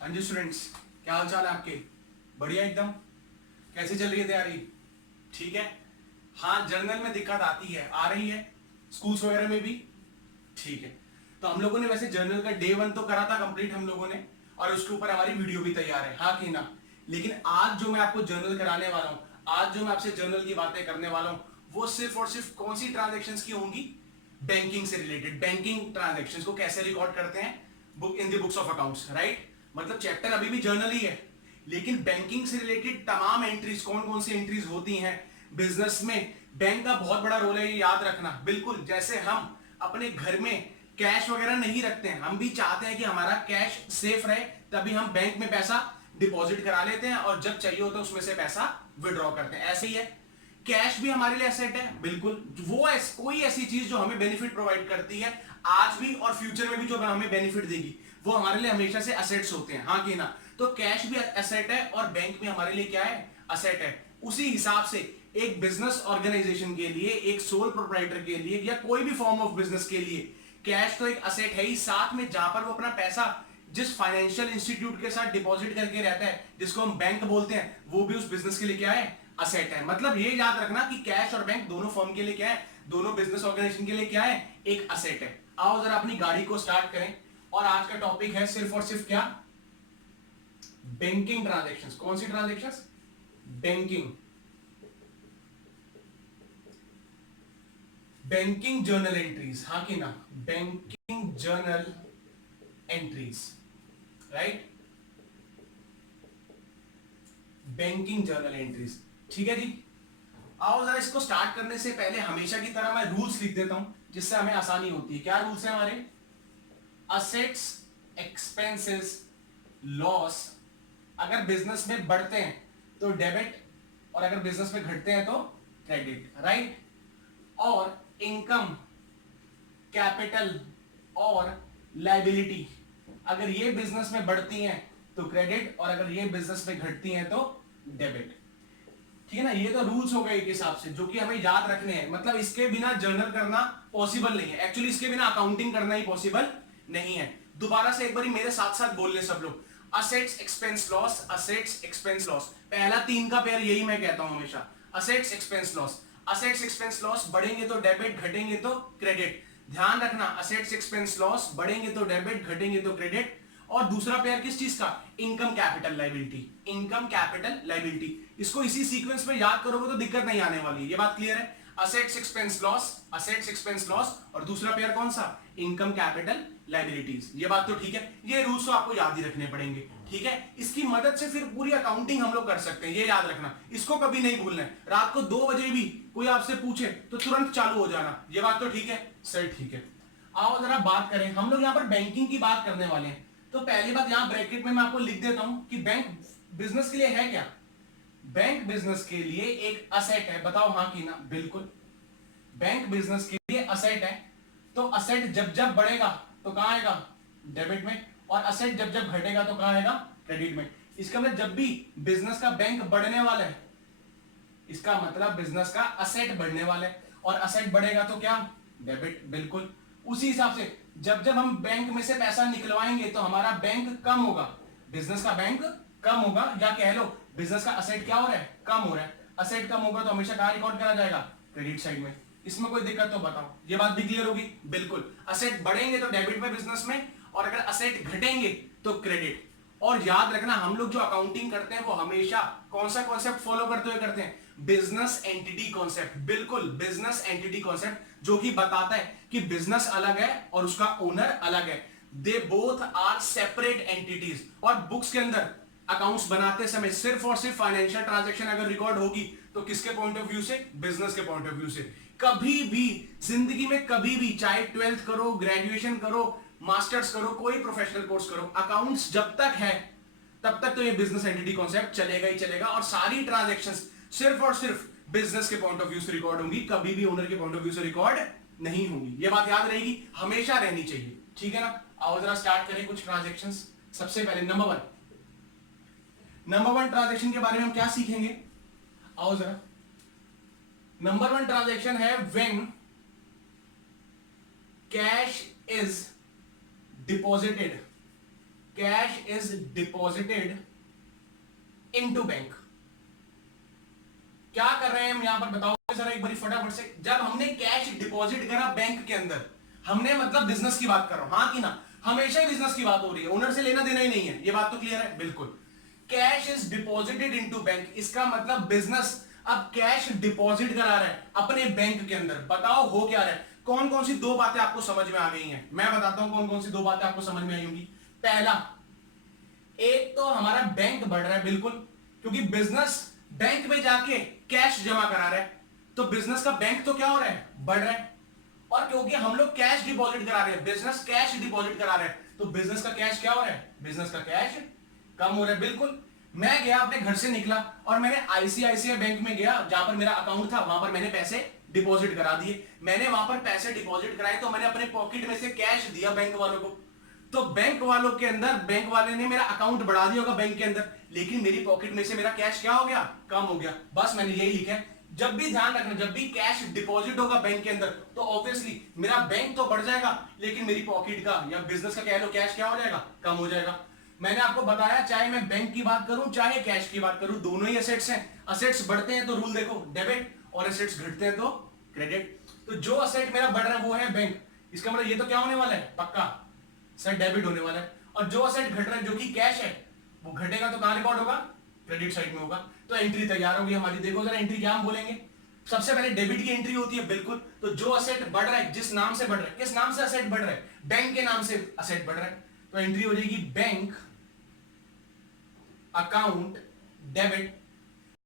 हाँ जी स्टूडेंट्स, क्या हाल चाल है आपके? बढ़िया एकदम। कैसी चल रही है तैयारी? ठीक है। हाँ, जर्नल में दिक्कत आती है, आ रही है स्कूल्स वगैरह में भी। ठीक है। तो हम लोगों ने वैसे जर्नल का डे 1 तो करा था कंप्लीट हम लोगों ने, और उसके ऊपर हमारी वीडियो भी तैयार है, हाँ कि ना? लेकिन आज जो मैं आपको जर्नल कराने वाला हूँ, आज जो मैं आपसे जर्नल की बातें करने वाला हूँ, वो सिर्फ और सिर्फ कौन सी ट्रांजेक्शन्स की होंगी? बैंकिंग से रिलेटेड। बैंकिंग ट्रांजेक्शन्स को कैसे रिकॉर्ड करते हैं book in the books of accounts, right? मतलब चैप्टर अभी भी जर्नल ही है, लेकिन बैंकिंग से रिलेटेड तमाम एंट्रीज, कौन कौन सी एंट्रीज होती हैं बिजनेस में। बैंक का बहुत बड़ा रोल है, ये याद रखना। बिल्कुल जैसे हम अपने घर में कैश वगैरह नहीं रखते हैं, हम भी चाहते हैं कि हमारा कैश सेफ रहे, तभी हम बैंक में पैसा डिपॉजिट करा लेते हैं और जब चाहिए होता है उसमें से पैसा विड्रॉ करते हैं। ऐसे ही है, कैश भी हमारे लिए एसेट है। बिल्कुल वो कोई ऐसी चीज जो हमें बेनिफिट प्रोवाइड करती है आज भी और फ्यूचर में भी, जो हमें बेनिफिट देगी, वो हमारे लिए हमेशा से एसेट्स होते हैं, हाँ कि ना? तो कैश भी एसेट है और बैंक भी हमारे लिए क्या है? एसेट है। उसी हिसाब से एक बिजनेस ऑर्गेनाइजेशन के लिए, एक सोल प्रोप्राइटर के लिए, या कोई भी फॉर्म ऑफ बिजनेस के लिए कैश तो एक एसेट है ही, साथ में जहां पर वो अपना पैसा जिस फाइनेंशियल इंस्टीट्यूट के साथ डिपॉजिट करके रहता है, जिसको हम बैंक बोलते हैं, वो भी उस बिजनेस के लिए क्या है? एसेट है। मतलब ये याद रखना कि कैश और बैंक दोनों फर्म के लिए क्या है? दोनों बिजनेस ऑर्गेनाइजेशन के लिए क्या है? एक एसेट है। आओ जरा अपनी गाड़ी को स्टार्ट करें, और आज का टॉपिक है सिर्फ और सिर्फ क्या? Banking transactions. कौन सी transactions? Banking. Banking journal entries, हाँ कि ना? Banking journal entries, right? Banking journal entries, ठीक है जी। आओ जरा इसको स्टार्ट करने से पहले हमेशा की तरह मैं रूल्स लिख देता हूं, जिससे हमें आसानी होती है। क्या रूल्स है हमारे? असेट्स, एक्सपेंसेस, लॉस अगर बिजनेस में बढ़ते हैं तो डेबिट, और अगर बिजनेस में घटते हैं तो क्रेडिट, राइट? और इनकम, कैपिटल और लायबिलिटी, अगर ये बिजनेस में बढ़ती हैं तो क्रेडिट, और अगर ये बिजनेस में घटती हैं तो डेबिट। ठीक है ना? ये तो रूल्स हो गए एक हिसाब से, जो कि हमें याद रखने हैं। मतलब इसके बिना जर्नल करना पॉसिबल नहीं है, एक्चुअली इसके बिना अकाउंटिंग करना ही पॉसिबल नहीं है। दोबारा से एक बार मेरे साथ साथ बोल ले सब लोग। Assets, expense, loss, assets, expense, loss. पहला 3 का पेयर यही मैं कहता हूं हमेशा, assets, expense, loss. Assets, expense, loss बढ़ेंगे तो डेबिट, घटेंगे तो क्रेडिट। ध्यान रखना, असेट्स, एक्सपेंस, लॉस बढ़ेंगे तो डेबिट, घटेंगे तो क्रेडिट। और दूसरा पेयर किस चीज का? Income, capital, liability. Income, capital, liability. इसको इसी सीक्वेंस में याद करोगे तो दिक्कत नहीं आने वाली है। ये बात क्लियर है? Assets, expense, loss, assets, expense, loss, और दूसरा पेयर कौन सा? Income, capital, liabilities. ये बात तो ठीक है। ये रूल्स तो आपको याद ही रखने पड़ेंगे, ठीक है? इसकी मदद से फिर पूरी अकाउंटिंग हम लोग कर सकते हैं, ये याद रखना। इसको कभी नहीं भूलना है। रात को 2 बजे भी कोई आपसे पूछे तो तुरंत चालू हो जाना। ये बात तो ठीक है? सर ठीक है। आओ जरा बात करें, हम लोग यहाँ पर बैंकिंग की बात करने वाले हैं। तो पहली बात यहां ब्रैकेट में मैं आपको लिख देता हूं कि बैंक बिजनेस के लिए है क्या? बैंक बिजनेस के लिए एक असेट है। बताओ हाँ कि ना? बिल्कुल, बैंक बिजनेस के लिए असेट है। तो असेट जब जब बढ़ेगा तो कहां आएगा? डेबिट में। और असेट जब जब घटेगा तो कहां आएगा? क्रेडिट में। इसका मतलब जब भी बिजनेस का बैंक बढ़ने वाला है, इसका मतलब बिजनेस का असेट बढ़ने वाला है, और असेट बढ़ेगा तो क्या? डेबिट। बिल्कुल उसी हिसाब से जब जब हम बैंक में से पैसा निकलवाएंगे तो हमारा बैंक कम होगा, बिजनेस का बैंक कम होगा, या कह लो बिजनेस का असेट क्या हो रहा है? कम हो रहा है। असेट कम होगा तो हमेशा कहां रिकॉर्ड करा जाएगा? क्रेडिट साइड में। इसमें कोई दिक्कत तो बताओ। ये बात भी क्लियर होगी? बिल्कुल। असेट बढ़ेंगे तो डेबिट में बिजनेस में, और अगर असेट घटेंगे तो क्रेडिट। और याद रखना, हम लोग जो अकाउंटिंग करते हैं वो हमेशा कौन सा कॉन्सेप्ट फॉलो करते हुए करते हैं? Business entity concept. बिल्कुल, बिजनेस एंटिटी कॉन्सेप्ट, जो कि बताता है कि बिजनेस अलग है और उसका ओनर अलग है। They both are separate entities. और बुक्स के अंदर अकाउंट्स बनाते समय सिर्फ और सिर्फ फाइनेंशियल ट्रांजैक्शन अगर रिकॉर्ड होगी तो किसके पॉइंट ऑफ व्यू से? बिजनेस के पॉइंट ऑफ व्यू से। कभी भी जिंदगी में, कभी भी, चाहे 12th करो, ग्रेजुएशन करो, मास्टर्स करो, कोई प्रोफेशनल कोर्स करो, अकाउंट्स जब तक है तब तक तो ये बिजनेस एंटिटी कॉन्सेप्ट चलेगा ही चलेगा। और सारी ट्रांजैक्शंस सिर्फ और सिर्फ बिजनेस के पॉइंट ऑफ व्यू से रिकॉर्ड होंगी, कभी भी ओनर के पॉइंट ऑफ व्यू से रिकॉर्ड नहीं होंगी। ये बात याद रहेगी, हमेशा रहनी चाहिए, ठीक है ना? आओ जरा स्टार्ट करें कुछ ट्रांजैक्शंस। सबसे पहले नंबर वन ट्रांजैक्शन के बारे में हम क्या सीखेंगे? आओ जरा। नंबर 1 ट्रांजैक्शन है when cash is deposited. Cash is deposited into bank. क्या कर रहे हैं हम यहां पर, बताओ जरा एक बार फटाफट से। जब हमने कैश डिपॉजिट करा बैंक के अंदर, हमने मतलब बिजनेस की बात कर रहा हूं, हाँ कि ना, हमेशा ही बिजनेस की बात हो रही है, ओनर से लेना देना ही नहीं है, ये बात तो क्लियर है बिल्कुल। Cash is deposited into bank, इसका मतलब बिजनेस अब कैश डिपॉजिट करा रहा है अपने बैंक के अंदर। बताओ हो क्या रहा है, कौन कौन सी दो बातें आपको समझ में आ गई हैं, मैं बताता हूं कौन कौन सी दो बातें आपको समझ में आई होंगी। पहला, एक तो हमारा बैंक बढ़ रहा है बिल्कुल, क्योंकि बिजनेस बैंक में जाके कैश जमा करा रहा है, तो बिजनेस का बैंक तो क्या हो रहा है, बढ़ रहा है। और क्योंकि हम लोग कैश डिपॉजिट करा रहे हैं, बिजनेस कैश डिपॉजिट करा रहे हैं, तो बिजनेस का कैश क्या हो रहा है, बिजनेस का कैश कम हो रहा है बिल्कुल। मैं गया अपने घर से निकला और मैंने आईसीआईसीआई बैंक में गया, जहां पर मेरा अकाउंट था, वहां पर मैंने पैसे डिपॉजिट करा दिए। मैंने वहां पर पैसे डिपॉजिट कराए तो मैंने अपने पॉकेट में से कैश दिया बैंक वालों को, तो बैंक वालों के अंदर, बैंक वाले ने मेरा अकाउंट बढ़ा दिया होगा बैंक के अंदर, लेकिन मेरी पॉकेट में से मेरा कैश क्या हो गया, कम हो गया। बस मैंने यही लिखा है। जब भी ध्यान रखना, जब भी कैश डिपॉजिट होगा बैंक के अंदर, तो ऑब्वियसली मेरा बैंक तो बढ़ जाएगा, लेकिन मेरी पॉकेट का या बिजनेस का कह लो कैश क्या हो जाएगा, कम हो जाएगा। मैंने आपको बताया, चाहे मैं बैंक की बात करूं चाहे कैश की बात करूं, दोनों ही असेट्स हैं। असेट्स बढ़ते हैं तो रूल देखो डेबिट, और असेट्स घटते हैं तो क्रेडिट। तो जो असेट मेरा बढ़ रहा है वो है बैंक, इसका मतलब ये तो क्या होने वाला है, पक्का सर डेबिट होने वाला है। और जो असेट घट रहा है जो कि कैश है, वो घटेगा तो कहां रिकॉर्ड होगा, क्रेडिट साइड में होगा। तो एंट्री तैयार होगी हमारी। देखो जरा एंट्री क्या हम बोलेंगे, सबसे पहले डेबिट की एंट्री होती है बिल्कुल। तो जो असेट बढ़ रहा है, जिस नाम से बढ़ रहा है, किस नाम से असेट बढ़ रहा है, बैंक के नाम से असेट बढ़ रहा है, तो एंट्री हो जाएगी बैंक अकाउंट डेबिट।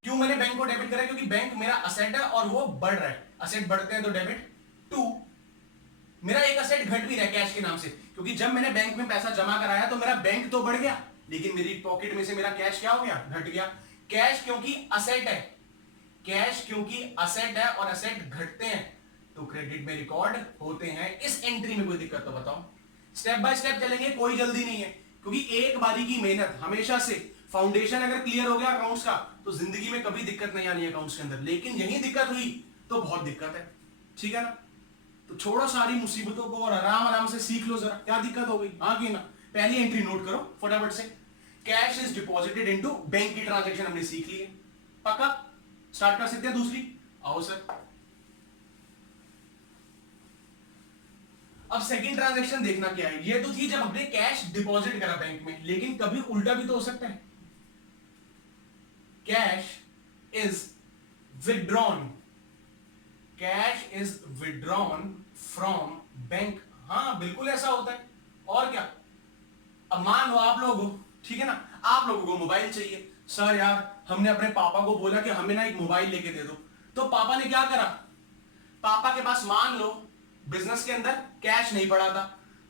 क्यों मैंने बैंक को डेबिट करा, क्योंकि बैंक मेरा असेट है और वो बढ़ रहा है, असेट बढ़ते हैं तो डेबिट। टू, मेरा एक असेट घट भी रहा है कैश के नाम से, क्योंकि जब मैंने बैंक में पैसा जमा कराया तो मेरा बैंक तो बढ़ गया, लेकिन मेरी पॉकेट में से मेरा कैश क्या हो गया, घट गया। कैश क्योंकि असेट है, कैश क्योंकि असेट है और असेट घटते हैं तो क्रेडिट में रिकॉर्ड होते हैं। इस एंट्री में कोई दिक्कत तो बताओ। स्टेप बाय स्टेप चलेंगे, कोई जल्दी नहीं है, क्योंकि एक बारी की मेहनत हमेशा से, फाउंडेशन अगर क्लियर हो गया अकाउंट्स का तो जिंदगी में कभी दिक्कत नहीं आनी है अकाउंट्स के अंदर। लेकिन यही दिक्कत हुई तो बहुत दिक्कत है, ठीक है ना। तो छोड़ो सारी मुसीबतों को और आराम आराम से सीख लो जरा, क्या दिक्कत हो गई, हाँ कि ना। पहली एंट्री नोट करो फटाफट से, cash is deposited into bank की ट्रांजैक्शन हमने सीख ली है, पक्का। स्टार्ट कर सकते हैं दूसरी, आओ सर। अब सेकंड ट्रांजैक्शन देखना क्या है। ये तो थी जब हमने कैश डिपॉजिट करा बैंक में, लेकिन कभी उल्टा भी तो हो सकता है। Cash is withdrawn, cash is withdrawn from bank. हाँ बिल्कुल ऐसा होता है, और क्या। अब मान लो आप लोग हो, ठीक है ना, आप लोगों को मोबाइल चाहिए। सर यार हमने अपने पापा को बोला कि हमें ना एक मोबाइल लेके दे दो, तो पापा ने क्या करा, पापा के पास मान लो बिजनेस के अंदर कैश नहीं पड़ा था,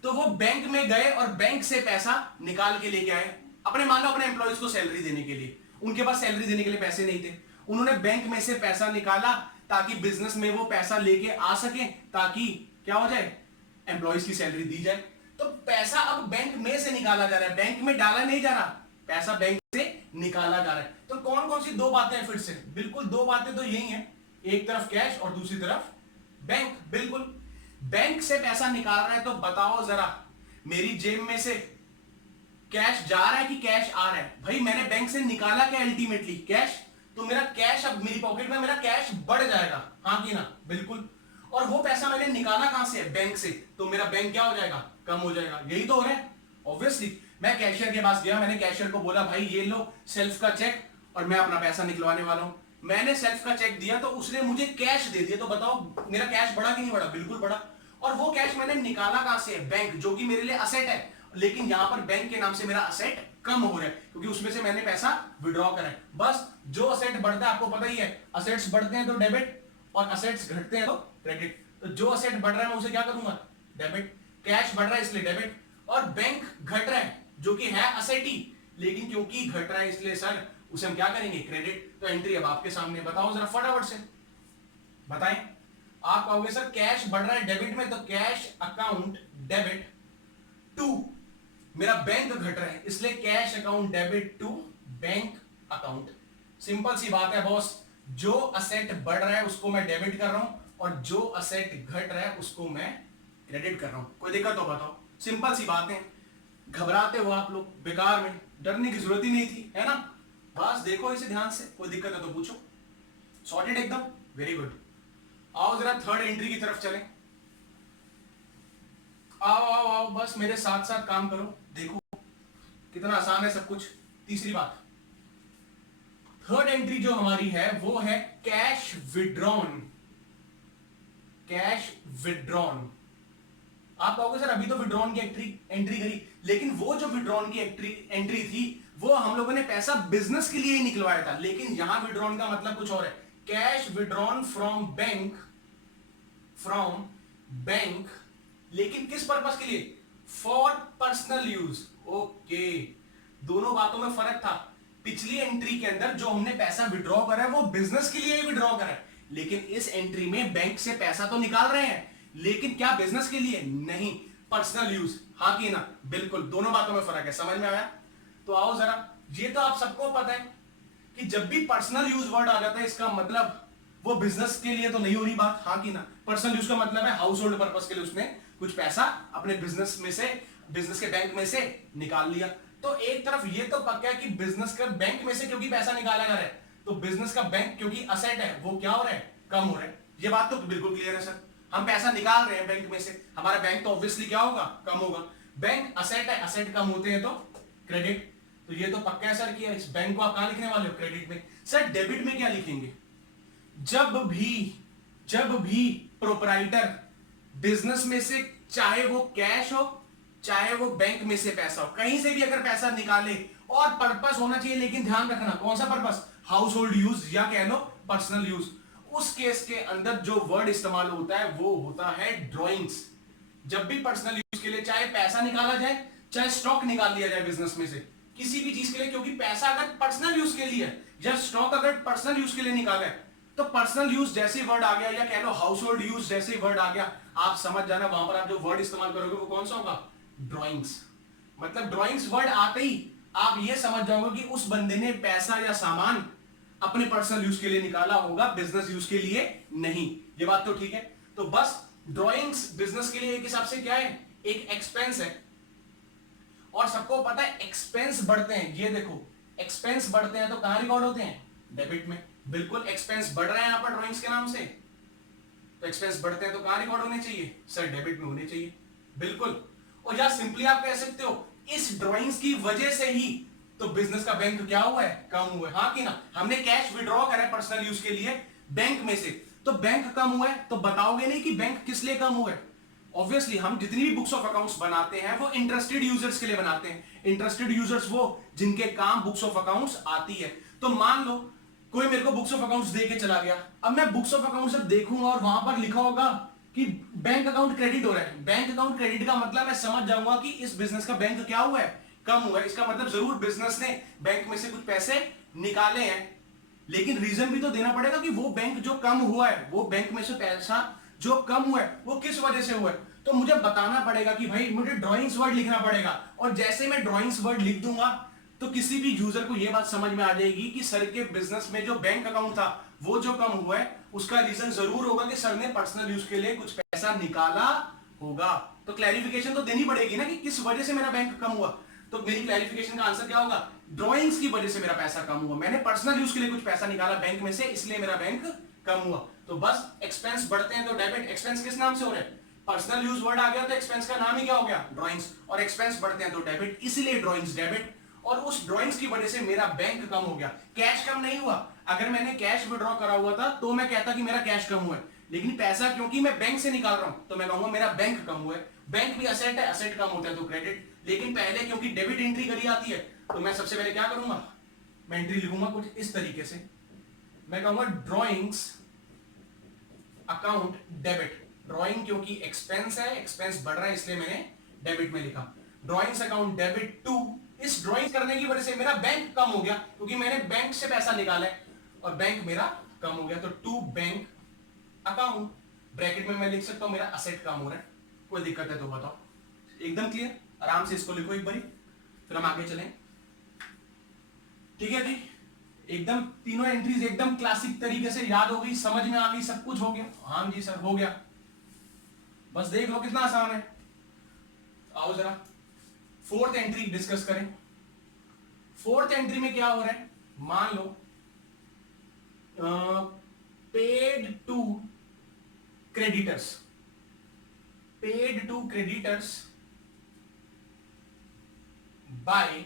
तो वो बैंक में गए और बैंक से पैसा निकाल के लेके आए अपने, मान लो अपने एम्प्लॉयज को सैलरी देने के लिए। उनके पास सैलरी देने के लिए पैसे नहीं थे, उन्होंने बैंक में से पैसा निकाला ताकि बिजनेस में वो पैसा लेके आ सके, ताकि क्या हो जाए, एम्प्लॉयज की सैलरी दी जाए। तो पैसा अब बैंक में से निकाला जा रहा है, बैंक में डाला नहीं जा रहा, पैसा बैंक से निकाला जा रहा है। तो कौन कौन सी दो बातें हैं, फिर से बिल्कुल दो बातें तो यही हैं, एक तरफ कैश और दूसरी तरफ बैंक। बिल्कुल बैंक से पैसा निकाल रहा है, तो बताओ जरा मेरी जेब में से कैश जा रहा है कि कैश आ रहा है। भाई मैंने बैंक से निकाला क्या, अल्टीमेटली कैश, तो मेरा कैश अब मेरी पॉकेट में, मेरा कैश बढ़ जाएगा, हाँ कि ना, बिल्कुल। और वो पैसा मैंने निकाला कहां से है, बैंक से, तो मेरा बैंक क्या हो जाएगा, कम हो जाएगा। यही तो हो रहा है ऑब्वियसली। मैं कैशियर के पास गया, मैंने कैशियर को बोला भाई ये लो सेल्फ का चेक और मैं अपना पैसा निकलवाने वाला हूं। मैंने सेल्फ का चेक दिया तो उसने मुझे कैश दे दिया, तो बताओ मेरा कैश बढ़ा कि नहीं बढ़ा, बिल्कुल बढ़ा। और वो कैश मैंने निकाला कहां से है, बैंक, जो कि मेरे लिए असेट है, लेकिन यहां पर बैंक के नाम से मेरा असेट कम हो रहा है, क्योंकि उसमें से मैंने पैसा विड्रॉ करा है। बस जो असेट बढ़ता है आपको पता ही है, असेट्स बढ़ते हैं तो डेबिट और असेट्स घटते हैं तो क्रेडिट। तो जो असेट बढ़ रहा है मैं उसे क्या करूंगा, डेबिट। कैश बढ़ रहा है इसलिए डेबिट, और बैंक घट रहा है जो कि है असेट ही, लेकिन क्योंकि घट रहा है इसलिए सर उसे हम क्या करेंगे, क्रेडिट। तो एंट्री अब आपके सामने, बताओ जरा फटाफट से बताएं। आप कहोगे सर कैश बढ़ रहा है डेबिट में, तो कैश अकाउंट डेबिट टू, मेरा बैंक घट रहा है इसलिए cash account debit to bank account. Simple सी बात है बॉस, जो असेट बढ़ रहा है उसको मैं डेबिट कर रहा हूं और जो असेट घट रहा है उसको मैं क्रेडिट कर रहा हूं। कोई दिक्कत हो बताओ, सिंपल सी बात है। घबराते हो आप लोग बेकार में, डरने की जरूरत ही नहीं थी, है ना। बस देखो इसे ध्यान से, कोई दिक्कत है तो पूछो। सॉर्टेड एकदम, वेरी गुड। आओ जरा थर्ड एंट्री की तरफ चलें। आओ आओ आओ, बस मेरे साथ साथ काम करो, देखो कितना आसान है सब कुछ। तीसरी बात, थर्ड एंट्री जो हमारी है वो है कैश विड्रॉन। कैश विड्रॉन, आप कहोगे सर अभी तो विड्रॉन की एंट्री करी, लेकिन वो जो विड्रॉन की एंट्री थी वो हम लोगों ने पैसा बिजनेस के लिए ही निकलवाया था, लेकिन यहां विड्रॉन का मतलब कुछ और है। कैश विड्रॉन फ्रॉम बैंक, लेकिन किस पर्पस के लिए? For personal use. ओके, दोनों बातों में फर्क था। पिछली एंट्री के अंदर जो हमने पैसा विड्रॉ करा है वो बिजनेस के लिए ही विड्रॉ करा है, लेकिन इस एंट्री में बैंक से पैसा तो निकाल रहे हैं, लेकिन क्या बिजनेस के लिए? नहीं, पर्सनल यूज। हाँ कि ना? बिल्कुल, दोनों बातों में फर्क है, समझ में आया? तो आओ जरा, ये तो आप सबको पता है कि जब भी पर्सनल यूज वर्ड आ जाता है इसका मतलब वो बिजनेस के लिए तो नहीं हो रही बात। हाँ कि ना? पर्सनल यूज का मतलब है हाउस होल्ड पर्पस के लिए उसने कुछ पैसा अपने बिजनेस में से, बिजनेस के बैंक में से निकाल लिया। तो एक तरफ ये तो पक्का है कि बिजनेस का बैंक में से क्योंकि पैसा निकाला जा रहा है, तो बिजनेस का बैंक क्योंकि असेट है वो क्या हो रहा है? कम हो रहा है। ये बात तो बिल्कुल क्लियर है सर, हम पैसा निकाल रहे हैं बैंक में से, हमारा बैंक तो ऑब्वियसली क्या होगा? कम होगा। बैंक असेट है, असेट कम होते हैं तो क्रेडिट। तो ये तो पक्का है सर कि इस बैंक को आप कहां लिखने वाले हो? क्रेडिट में। सर डेबिट में क्या लिखेंगे? जब भी प्रोपराइटर बिजनेस में से, चाहे वो कैश हो चाहे वो बैंक में से पैसा हो, कहीं से भी अगर पैसा निकाले, और पर्पस होना चाहिए, लेकिन ध्यान रखना कौन सा पर्पस? हाउस होल्ड यूज या कह लो पर्सनल यूज। उस केस के अंदर जो वर्ड इस्तेमाल होता है वो होता है ड्रॉइंग्स। जब भी पर्सनल यूज के लिए चाहे पैसा निकाला जाए, चाहे स्टॉक निकाल लिया जाए बिजनेस में से, किसी भी चीज के लिए, क्योंकि पैसा अगर पर्सनल यूज के लिए है या स्टॉक अगर पर्सनल यूज के लिए निकाला है, तो पर्सनल यूज जैसे वर्ड आ गया या कह लो हाउस होल्ड यूज जैसे वर्ड आ गया, आप समझ जाना वहां पर आप जो वर्ड इस्तेमाल करोगे वो कौन सा होगा? ड्रॉइंग्स। मतलब ड्रॉइंग्स वर्ड आते ही आप ये समझ जाओगे कि उस बंदे ने पैसा या सामान अपने पर्सनल यूज के लिए निकाला होगा, बिजनेस यूज के लिए नहीं। ये बात तो ठीक है। तो बस ड्रॉइंग्स बिजनेस के लिए एक हिसाब से क्या है? एक एक्सपेंस है। और सबको पता है एक्सपेंस बढ़ते हैं, ये देखो एक्सपेंस बढ़ते हैं तो कहां रिकॉर्ड होते हैं? डेबिट में। बिल्कुल, एक्सपेंस बढ़ रहे हैं यहां पर ड्रॉइंग्स के नाम से, तो एक्सपेंस बढ़ते हैं तो कहां रिकॉर्ड होने चाहिए? सर डेबिट में होने चाहिए। बिल्कुल। और या सिंपली आप कह सकते हो इस ड्रॉइंग्स की वजह से ही तो बिजनेस का बैंक क्या हुआ है? कम हुआ है। हाँ कि ना? हमने कैश विड्रॉ करा है पर्सनल यूज के लिए बैंक में से, तो बैंक कम हुआ है, तो बताओगे नहीं कि बैंक किस लिए कम हुआ है? ऑब्वियसली हम जितनी भी बुक्स ऑफ अकाउंट्स बनाते हैं वो इंटरेस्टेड यूजर्स के लिए बनाते हैं। इंटरेस्टेड यूजर्स वो जिनके काम बुक्स ऑफ अकाउंट्स आती है। तो मान लो कोई मेरे को बुक्स ऑफ अकाउंट्स दे के चला गया, अब मैं बुक्स ऑफ अकाउंट्स जब देखूंगा और वहां पर लिखा होगा कि बैंक अकाउंट क्रेडिट हो रहा है, बैंक अकाउंट क्रेडिट का मतलब मैं समझ जाऊंगा कि इस बिजनेस का बैंक क्या हुआ है? कम हुआ है। इसका मतलब जरूर बिजनेस ने बैंक में से कुछ पैसे निकाले हैं, लेकिन रीजन भी तो देना पड़ेगा कि वो बैंक जो कम हुआ है, वो बैंक में से पैसा जो कम हुआ है वो किस वजह से हुआ है। तो मुझे बताना पड़ेगा कि भाई मुझे ड्राइंग्स वर्ड लिखना पड़ेगा, और जैसे मैं ड्राइंग्स वर्ड लिख दूंगा तो किसी भी यूजर को यह बात समझ में आ जाएगी कि सर के बिजनेस में जो बैंक अकाउंट था वो जो कम हुआ है उसका रीजन जरूर होगा कि सर ने पर्सनल यूज के लिए कुछ पैसा निकाला होगा। तो क्लैरिफिकेशन तो देनी पड़ेगी ना कि किस वजह से मेरा बैंक कम हुआ। तो मेरी क्लैरिफिकेशन का आंसर क्या होगा? ड्राइंग्स की वजह से मेरा पैसा कम हुआ, मैंने पर्सनल यूज के लिए कुछ पैसा निकाला बैंक में से, इसलिए मेरा बैंक कम हुआ। तो बस एक्सपेंस बढ़ते हैं तो डेबिट। एक्सपेंस किस नाम से हो रहा है? पर्सनल यूज वर्ड आ गया तो एक्सपेंस का नाम ही क्या हो गया? ड्राइंग्स। और एक्सपेंस बढ़ते हैं तो डेबिट, इसलिए ड्राइंग्स डेबिट। और उस ड्राइंग्स की वजह से मेरा बैंक कम हो गया, कैश कम नहीं हुआ। अगर मैंने कैश विड्रॉ करा हुआ था तो मैं कहता कि मेरा कैश कम हुआ है, लेकिन पैसा क्योंकि मैं बैंक से निकाल रहा हूं तो मैं कहूंगा मेरा बैंक कम हुआ है। बैंक भी असेट है, असेट कम होता है तो क्रेडिट। लेकिन पहले क्योंकि डेबिट एंट्री करी आती है तो मैं सबसे पहले क्या करूंगा? मैं एंट्री लिखूंगा कुछ इस तरीके से, मैं कहूंगा ड्रॉइंग्स अकाउंट डेबिट। ड्रॉइंग क्योंकि एक्सपेंस है, एक्सपेंस बढ़ रहा है इसलिए मैंने डेबिट में लिखा। ड्रॉइंग्स अकाउंट डेबिट टू, इस ड्रॉइंग करने की वजह से मेरा बैंक कम हो गया क्योंकि मैंने बैंक से पैसा निकाला है और बैंक मेरा कम हो गया। तो टू बैंक अकाउंट, ब्रैकेट में मैं लिख सकता हूं मेरा असेट कम हो रहा है। कोई दिक्कत है तो बताओ? एकदम क्लियर? आराम से इसको लिखो एक बारी, फिर हम आगे चलें। ठीक है जी, एकदम तीनों एंट्रीज एकदम क्लासिक तरीके से याद हो गई, समझ में आ गई, सब कुछ हो गया? हाँ जी सर हो गया। बस देख लो कितना आसान है। आओ जरा फोर्थ एंट्री डिस्कस करें। फोर्थ एंट्री में क्या हो रहा है, मान लो paid to creditors, paid to creditors by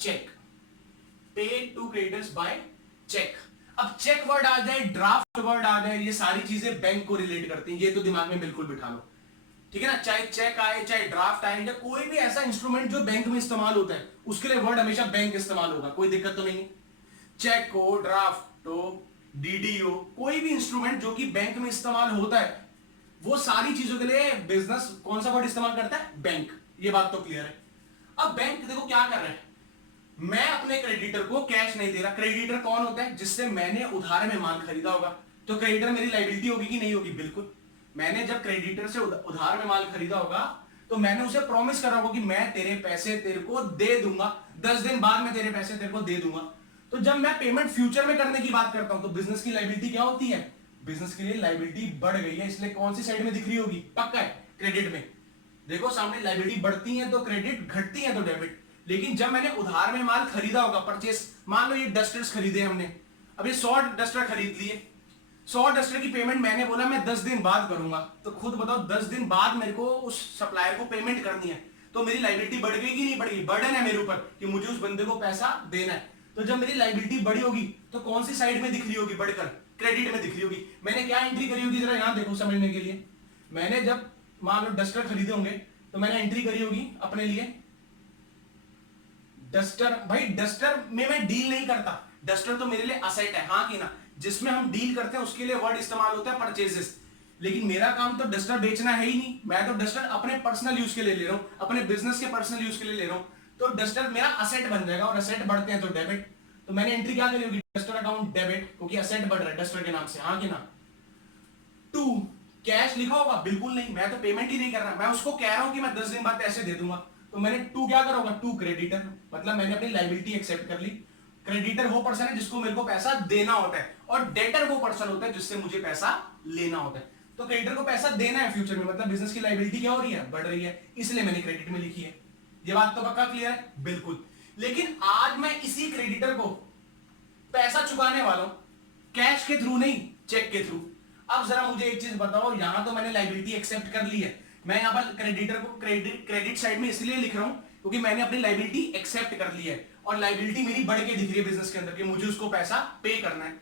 cheque, paid to creditors by cheque. अब चेक वर्ड आ जाए, ड्राफ्ट वर्ड आ जाए, ये सारी चीजें बैंक को रिलेट करती हैं, ये तो दिमाग में बिल्कुल बिठा लो, ठीक है ना। चाहे चेक आए, चाहे ड्राफ्ट आए, या कोई भी ऐसा इंस्ट्रूमेंट जो बैंक में इस्तेमाल होता है, उसके लिए वर्ड हमेशा बैंक इस्तेमाल होगा, कोई दिक्कत तो नहीं है। चेक हो, ड्राफ्ट हो, डीडी हो, कोई भी इंस्ट्रूमेंट जो कि बैंक में इस्तेमाल होता है, वो सारी चीजों के लिए बिजनेस कौन सा वर्ड इस्तेमाल करता है, बैंक। ये बात तो क्लियर है। अब बैंक देखो क्या कर रहा है, मैं अपने क्रेडिटर को कैश नहीं दे रहा। क्रेडिटर कौन होता है, जिससे मैंने उधार में माल खरीदा होगा, तो क्रेडिटर मेरी लायबिलिटी होगी कि नहीं होगी, बिल्कुल। मैंने जब क्रेडिटर से उधार में माल खरीदा होगा, तो मैंने उसे प्रॉमिस करा होगा कि मैं तेरे पैसे तेरे को दे दूंगा, 10 दिन बाद मैं तेरे पैसे तेरे को दे दूंगा। तो जब मैं पेमेंट फ्यूचर में करने की बात करता हूं, तो बिजनेस की लायबिलिटी क्या होती है, बिजनेस के लिए लायबिलिटी बढ़ गई है, इसलिए कौन सी साइड में दिख रही होगी, पक्का है क्रेडिट में। देखो सामने लायबिलिटी बढ़ती है तो क्रेडिट, घटती है तो डेबिट। लेकिन जब मैंने उधार में माल खरीदा होगा, परचेस, मान लो ये डस्टर्स खरीदे हमने, अब ये 100 डस्टर खरीद लिए, 100 डस्टर की पेमेंट मैंने बोला मैं 10 दिन बाद करूंगा, तो खुद बताओ 10 दिन बाद मेरे को उस सप्लायर को पेमेंट करनी है, तो मेरी लायबिलिटी बढ़ गई कि नहीं बढ़ गई, बर्डन है मेरे ऊपर कि मुझे उस बंदे को पैसा देना है। तो जब मेरी लायबिलिटी बढ़ी होगी, तो कौन सी साइड में दिख रही होगी, बढ़कर क्रेडिट में दिख रही होगी। मैंने क्या एंट्री करी होगी, जरा यहां देखो समझने के लिए। मैंने जब मान लो डस्टर खरीदे होंगे, तो मैंने एंट्री करी होगी अपने लिए डस्टर। भाई डस्टर में मैं डील नहीं करता, डस्टर तो मेरे लिए असेट है, हाँ कि ना। जिसमें हम डील करते हैं उसके लिए वर्ड इस्तेमाल होता है परचेजेस, लेकिन मेरा काम तो डस्टर बेचना है ही नहीं। मैं तो डस्टर अपने पर्सनल यूज के लिए ले रहा हूं, अपने बिजनेस के पर्सनल यूज के लिए ले रहा हूं, तो डस्टर मेरा असेट बन जाएगा, और असेट बढ़ते हैं तो डेबिट। तो मैंने एंट्री क्या करी होगी, डस्टर अकाउंट डेबिट, क्योंकि असेट बढ़ रहा है डस्टर के नाम से, हाँ कि ना। टू कैश लिखा होगा, बिल्कुल नहीं, मैं तो पेमेंट ही नहीं कर रहा, मैं उसको कह रहा हूं कि मैं 10 दिन बाद पैसे दे दूंगा, तो मैंने टू क्या करा होगा, टू क्रेडिटर, मतलब मैंने अपनी लायबिलिटी एक्सेप्ट कर ली। क्रेडिटर वो पर्सन है जिसको मेरे को पैसा देना होता है, और डेटर वो पर्सन होता है जिससे मुझे पैसा लेना होता है। तो क्रेडिटर को पैसा देना है फ्यूचर में, मतलब बिजनेस की लायबिलिटी क्या हो रही है, बढ़ रही है, इसलिए मैंने क्रेडिट में लिखी है। ये बात तो पक्का क्लियर है, बिल्कुल। लेकिन आज मैं इसी क्रेडिटर को पैसा चुकाने वाला हूं, कैश के थ्रू नहीं, चेक के थ्रू। अब जरा मुझे एक चीज बताओ, यहां तो मैंने लायबिलिटी एक्सेप्ट कर ली है, मैं यहां पर क्रेडिटर को क्रेडिट साइड में इसलिए लिख रहा हूं क्योंकि मैंने अपनी लायबिलिटी एक्सेप्ट कर ली है, और लायबिलिटी मेरी बढ़ के दिख रही है बिजनेस के अंदर कि मुझे उसको पैसा पे करना है।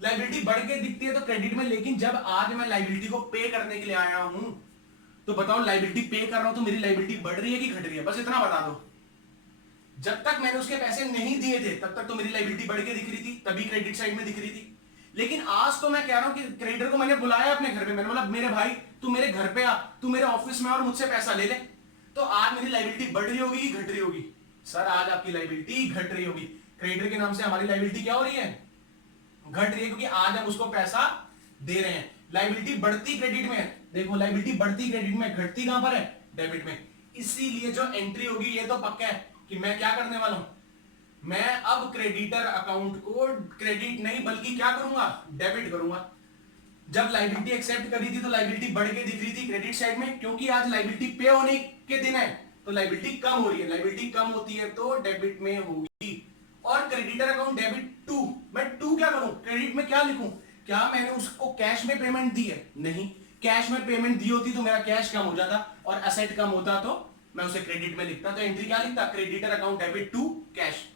लायबिलिटी बढ़ के दिखती है तो क्रेडिट में, लेकिन जब आज मैं लायबिलिटी को पे करने के लिए आया हूं, तो बताओ लायबिलिटी पे कर रहा हूं तो मेरी लायबिलिटी बढ़ रही है कि घट रही है, बस इतना बता दो। जब तक मैंने उसके पैसे नहीं दिए थे तब तक तो मेरी लायबिलिटी बढ़ के दिख रही थी, तभी क्रेडिट साइड में दिख रही थी। लेकिन आज तो मैं कह रहा हूं कि क्रेडिटर को मैंने बुलाया अपने घर पे, मैंने बोला मेरे भाई तू मेरे घर पे आ, तू मेरे ऑफिस में और मुझसे पैसा ले ले, तो आज मेरी लायबिलिटी बढ़ रही होगी कि घट रही होगी, सर आज आपकी लायबिलिटी घट रही होगी। क्रेडिटर के नाम से हमारी लायबिलिटी क्या हो रही है, घट रही है, क्योंकि आज हम उसको पैसा दे रहे हैं। लायबिलिटी बढ़ती क्रेडिट में है, देखो लायबिलिटी बढ़ती क्रेडिट में, घटती कहां पर है, डेबिट में। इसीलिए जो एंट्री होगी ये तो पक्का है कि मैं क्या करने वाला हूं, मैं अब क्रेडिटर अकाउंट को क्रेडिट नहीं बल्कि क्या करूंगा, डेबिट करूंगा। जब लायबिलिटी एक्सेप्ट करी थी तो लायबिलिटी बढ़ के दिख रही थी क्रेडिट साइड में, क्योंकि आज लायबिलिटी पे होने के दिन है तो लायबिलिटी कम हो रही है, लायबिलिटी कम होती है तो डेबिट में होगी। और क्रेडिटर अकाउंट डेबिट टू, मैं टू क्या करूं, क्रेडिट में क्या लिखूं, क्या मैंने उसको कैश में पेमेंट दी है, नहीं, कैश में पेमेंट दी होती तो मेरा कैश कम हो जाता और एसेट कम होता तो मैं उसे क्रेडिट में लिखता, तो एंट्री क्या लिखता, creditor account debit to cash.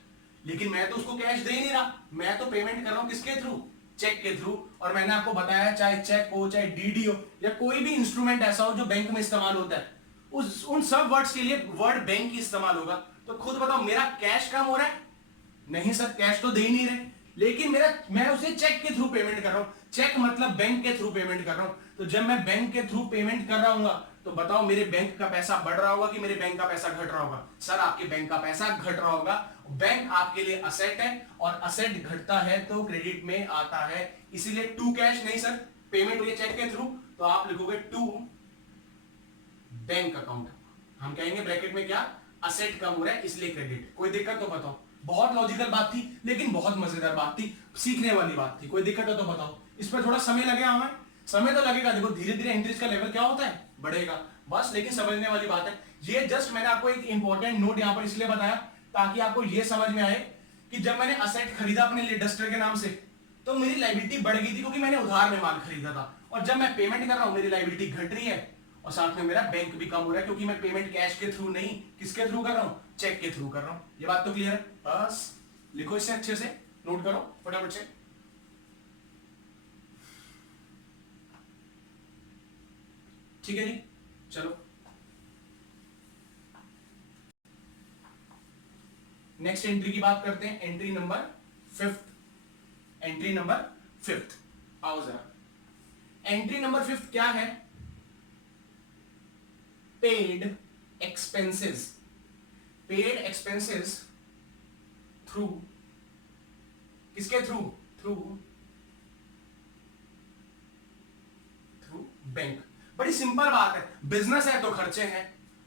लेकिन मैं तो उसको कैश दे नहीं रहा, मैं तो पेमेंट कर रहा हूं किसके थ्रू, चेक के थ्रू। और मैंने आपको बताया चाहे चेक हो, चाहे डीडी हो, या कोई भी इंस्ट्रूमेंट ऐसा हो जो बैंक में इस्तेमाल होता है, उन सब वर्ड्स के लिए वर्ड बैंक ही इस्तेमाल होगा। तो खुद बताओ मेरा कैश कम हो रहा है, नहीं सर कैश तो दे ही नहीं रहे, लेकिन मैं उसे चेक के थ्रू पेमेंट कर रहा हूं, चेक मतलब बैंक के थ्रू पेमेंट कर रहा हूं। तो जब मैं बैंक के थ्रू पेमेंट कर रहा हूं तो बताओ मेरे बैंक का पैसा बढ़ रहा होगा कि मेरे बैंक का पैसा घट रहा होगा, सर आपके बैंक का पैसा घट रहा होगा। बैंक आपके लिए असेट है और असेट घटता है तो क्रेडिट में आता है, इसीलिए टू कैश नहीं सर, पेमेंट हुई चेक के थ्रू, तो आप लिखोगे टू बैंक अकाउंट। हम कहेंगे ब्रैकेट में क्या, असेट कम हो रहा है इसलिए क्रेडिट। कोई दिक्कत तो बताओ, बहुत लॉजिकल बात थी लेकिन बहुत मजेदार बात थी, सीखने वाली बात थी। कोई दिक्कत है तो बताओ, इस पर थोड़ा समय लगेगा हमें, समय तो लगेगा, देखो धीरे धीरे एंट्रीज का लेवल क्या होता है, बढ़ेगा बस, लेकिन समझने वाली बात है। ये जस्ट मैंने आपको एक इंपॉर्टेंट नोट यहां पर इसलिए बताया ताकि आपको ये समझ में आए कि जब मैंने असेट खरीदा अपने लिए डस्टर के नाम से तो मेरी लायबिलिटी बढ़ गई थी क्योंकि मैंने उधार में माल खरीदा था, और जब मैं पेमेंट कर रहा हूं मेरी लायबिलिटी घट रही है और साथ में मेरा बैंक भी कम हो रहा है क्योंकि मैं पेमेंट कैश के थ्रू नहीं किसके थ्रू कर रहा हूं, चेक के थ्रू कर रहा हूं। ये बात तो क्लियर है? बस लिखो इसे अच्छे से, नोट करो फटाफट से। ठीक है जी, चलो नेक्स्ट एंट्री की बात करते हैं। Entry number 5th। Entry number 5th आओ जरा। एंट्री नंबर 5th क्या है? Paid expenses. Paid expenses through किसके थ्रू? Through bank. बड़ी सिंपल बात है, बिजनेस है तो खर्चे हैं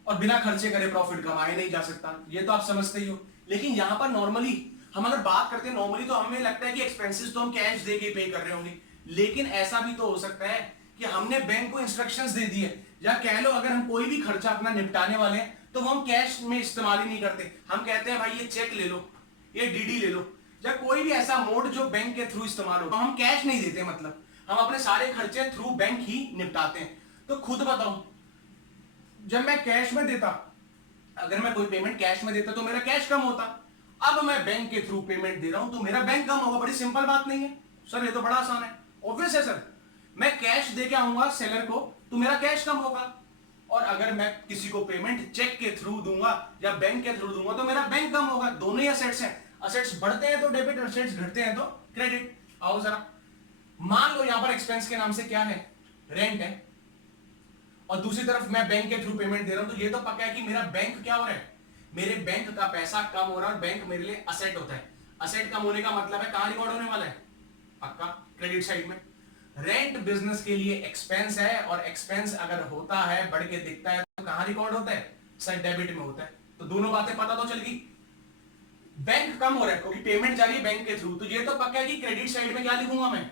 और बिना खर्चे करे प्रॉफिट कमाया नहीं जा सकता, ये तो आप समझते ही हो। लेकिन यहां पर नॉर्मली हम अगर बात करते हैं नॉर्मली तो हमें लगता है कि एक्सपेंसेस तो हम कैश दे के पे कर रहे होंगे, लेकिन ऐसा भी तो हो सकता है कि हमने बैंक को इंस्ट्रक्शंस दे दी है, या कह लो अगर हम कोई भी खर्चा अपना निपटाने वाले हैं तो वो हम कैश में इस्तेमाल ही नहीं करते, हम कहते हैं भाई ये चेक ले लो, ये डीडी ले लो, या कोई भी ऐसा मोड जो बैंक के थ्रू इस्तेमाल हो, हम कैश नहीं देते, मतलब हम अपने सारे खर्चे थ्रू बैंक ही निपटाते हैं। तो खुद बताओ, जब मैं कैश में देता, अगर मैं कोई पेमेंट कैश में देता तो मेरा कैश कम होता, अब मैं बैंक के थ्रू पेमेंट दे रहा हूं तो मेरा बैंक कम होगा। बड़ी सिंपल बात नहीं है सर, ये तो बड़ा आसान है, ऑब्वियस है सर। मैं कैश दे के आऊंगा सेलर को तो मेरा कैश कम होगा, और अगर मैं किसी को पेमेंट चेक के थ्रू दूंगा या बैंक के थ्रू दूंगा तो मेरा बैंक कम होगा। दोनों ही असेट्स हैं, असेट्स बढ़ते हैं तो डेबिट, असेट्स घटते हैं तो क्रेडिट। आओ जरा, मान लो यहां पर एक्सपेंस के नाम से क्या है? रेंट है, और दूसरी तरफ मैं बैंक के थ्रू पेमेंट दे रहा हूं, तो ये तो पक्का है कि मेरा बैंक क्या हो रहा है? मेरे बैंक का पैसा कम हो रहा है, और बैंक मेरे लिए असेट होता है। असेट कम होने का मतलब है कहां रिकॉर्ड होने वाला है? पक्का क्रेडिट साइड में। रेंट बिजनेस के लिए एक्सपेंस है, और एक्सपेंस अगर होता है बढ़ के दिखता है तो कहां रिकॉर्ड होता है? सर डेबिट में होता है। तो दोनों बातें पता तो चल गई। बैंक कम हो रहा है क्योंकि पेमेंट जा रही है बैंक के थ्रू, तो ये तो पक्का है कि क्रेडिट साइड में क्या लिखूंगा मैं?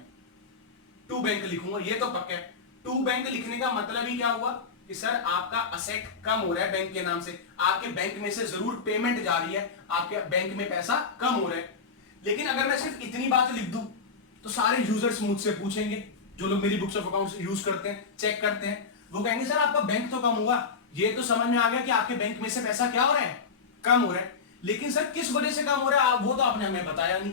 टू बैंक लिखूंगा, ये तो पक्का है। टू बैंक लिखने का मतलब ही क्या हुआ कि सर आपका असेट कम हो रहा है बैंक के नाम से, आपके बैंक में से जरूर पेमेंट जा रही है, आपके बैंक में पैसा कम हो रहा है। लेकिन अगर मैं सिर्फ इतनी बात लिख दूं तो सारे यूजर्स मुझसे पूछेंगे, जो लोग मेरी बुक्स ऑफ अकाउंट्स यूज करते हैं, चेक करते हैं, वो कहेंगे सर आपका बैंक तो कम हुआ, ये तो समझ में आ गया कि आपके बैंक में से पैसा क्या हो रहा है? कम हो रहा है, लेकिन सर किस वजह से कम हो रहा है वो तो आपने हमें बताया नहीं।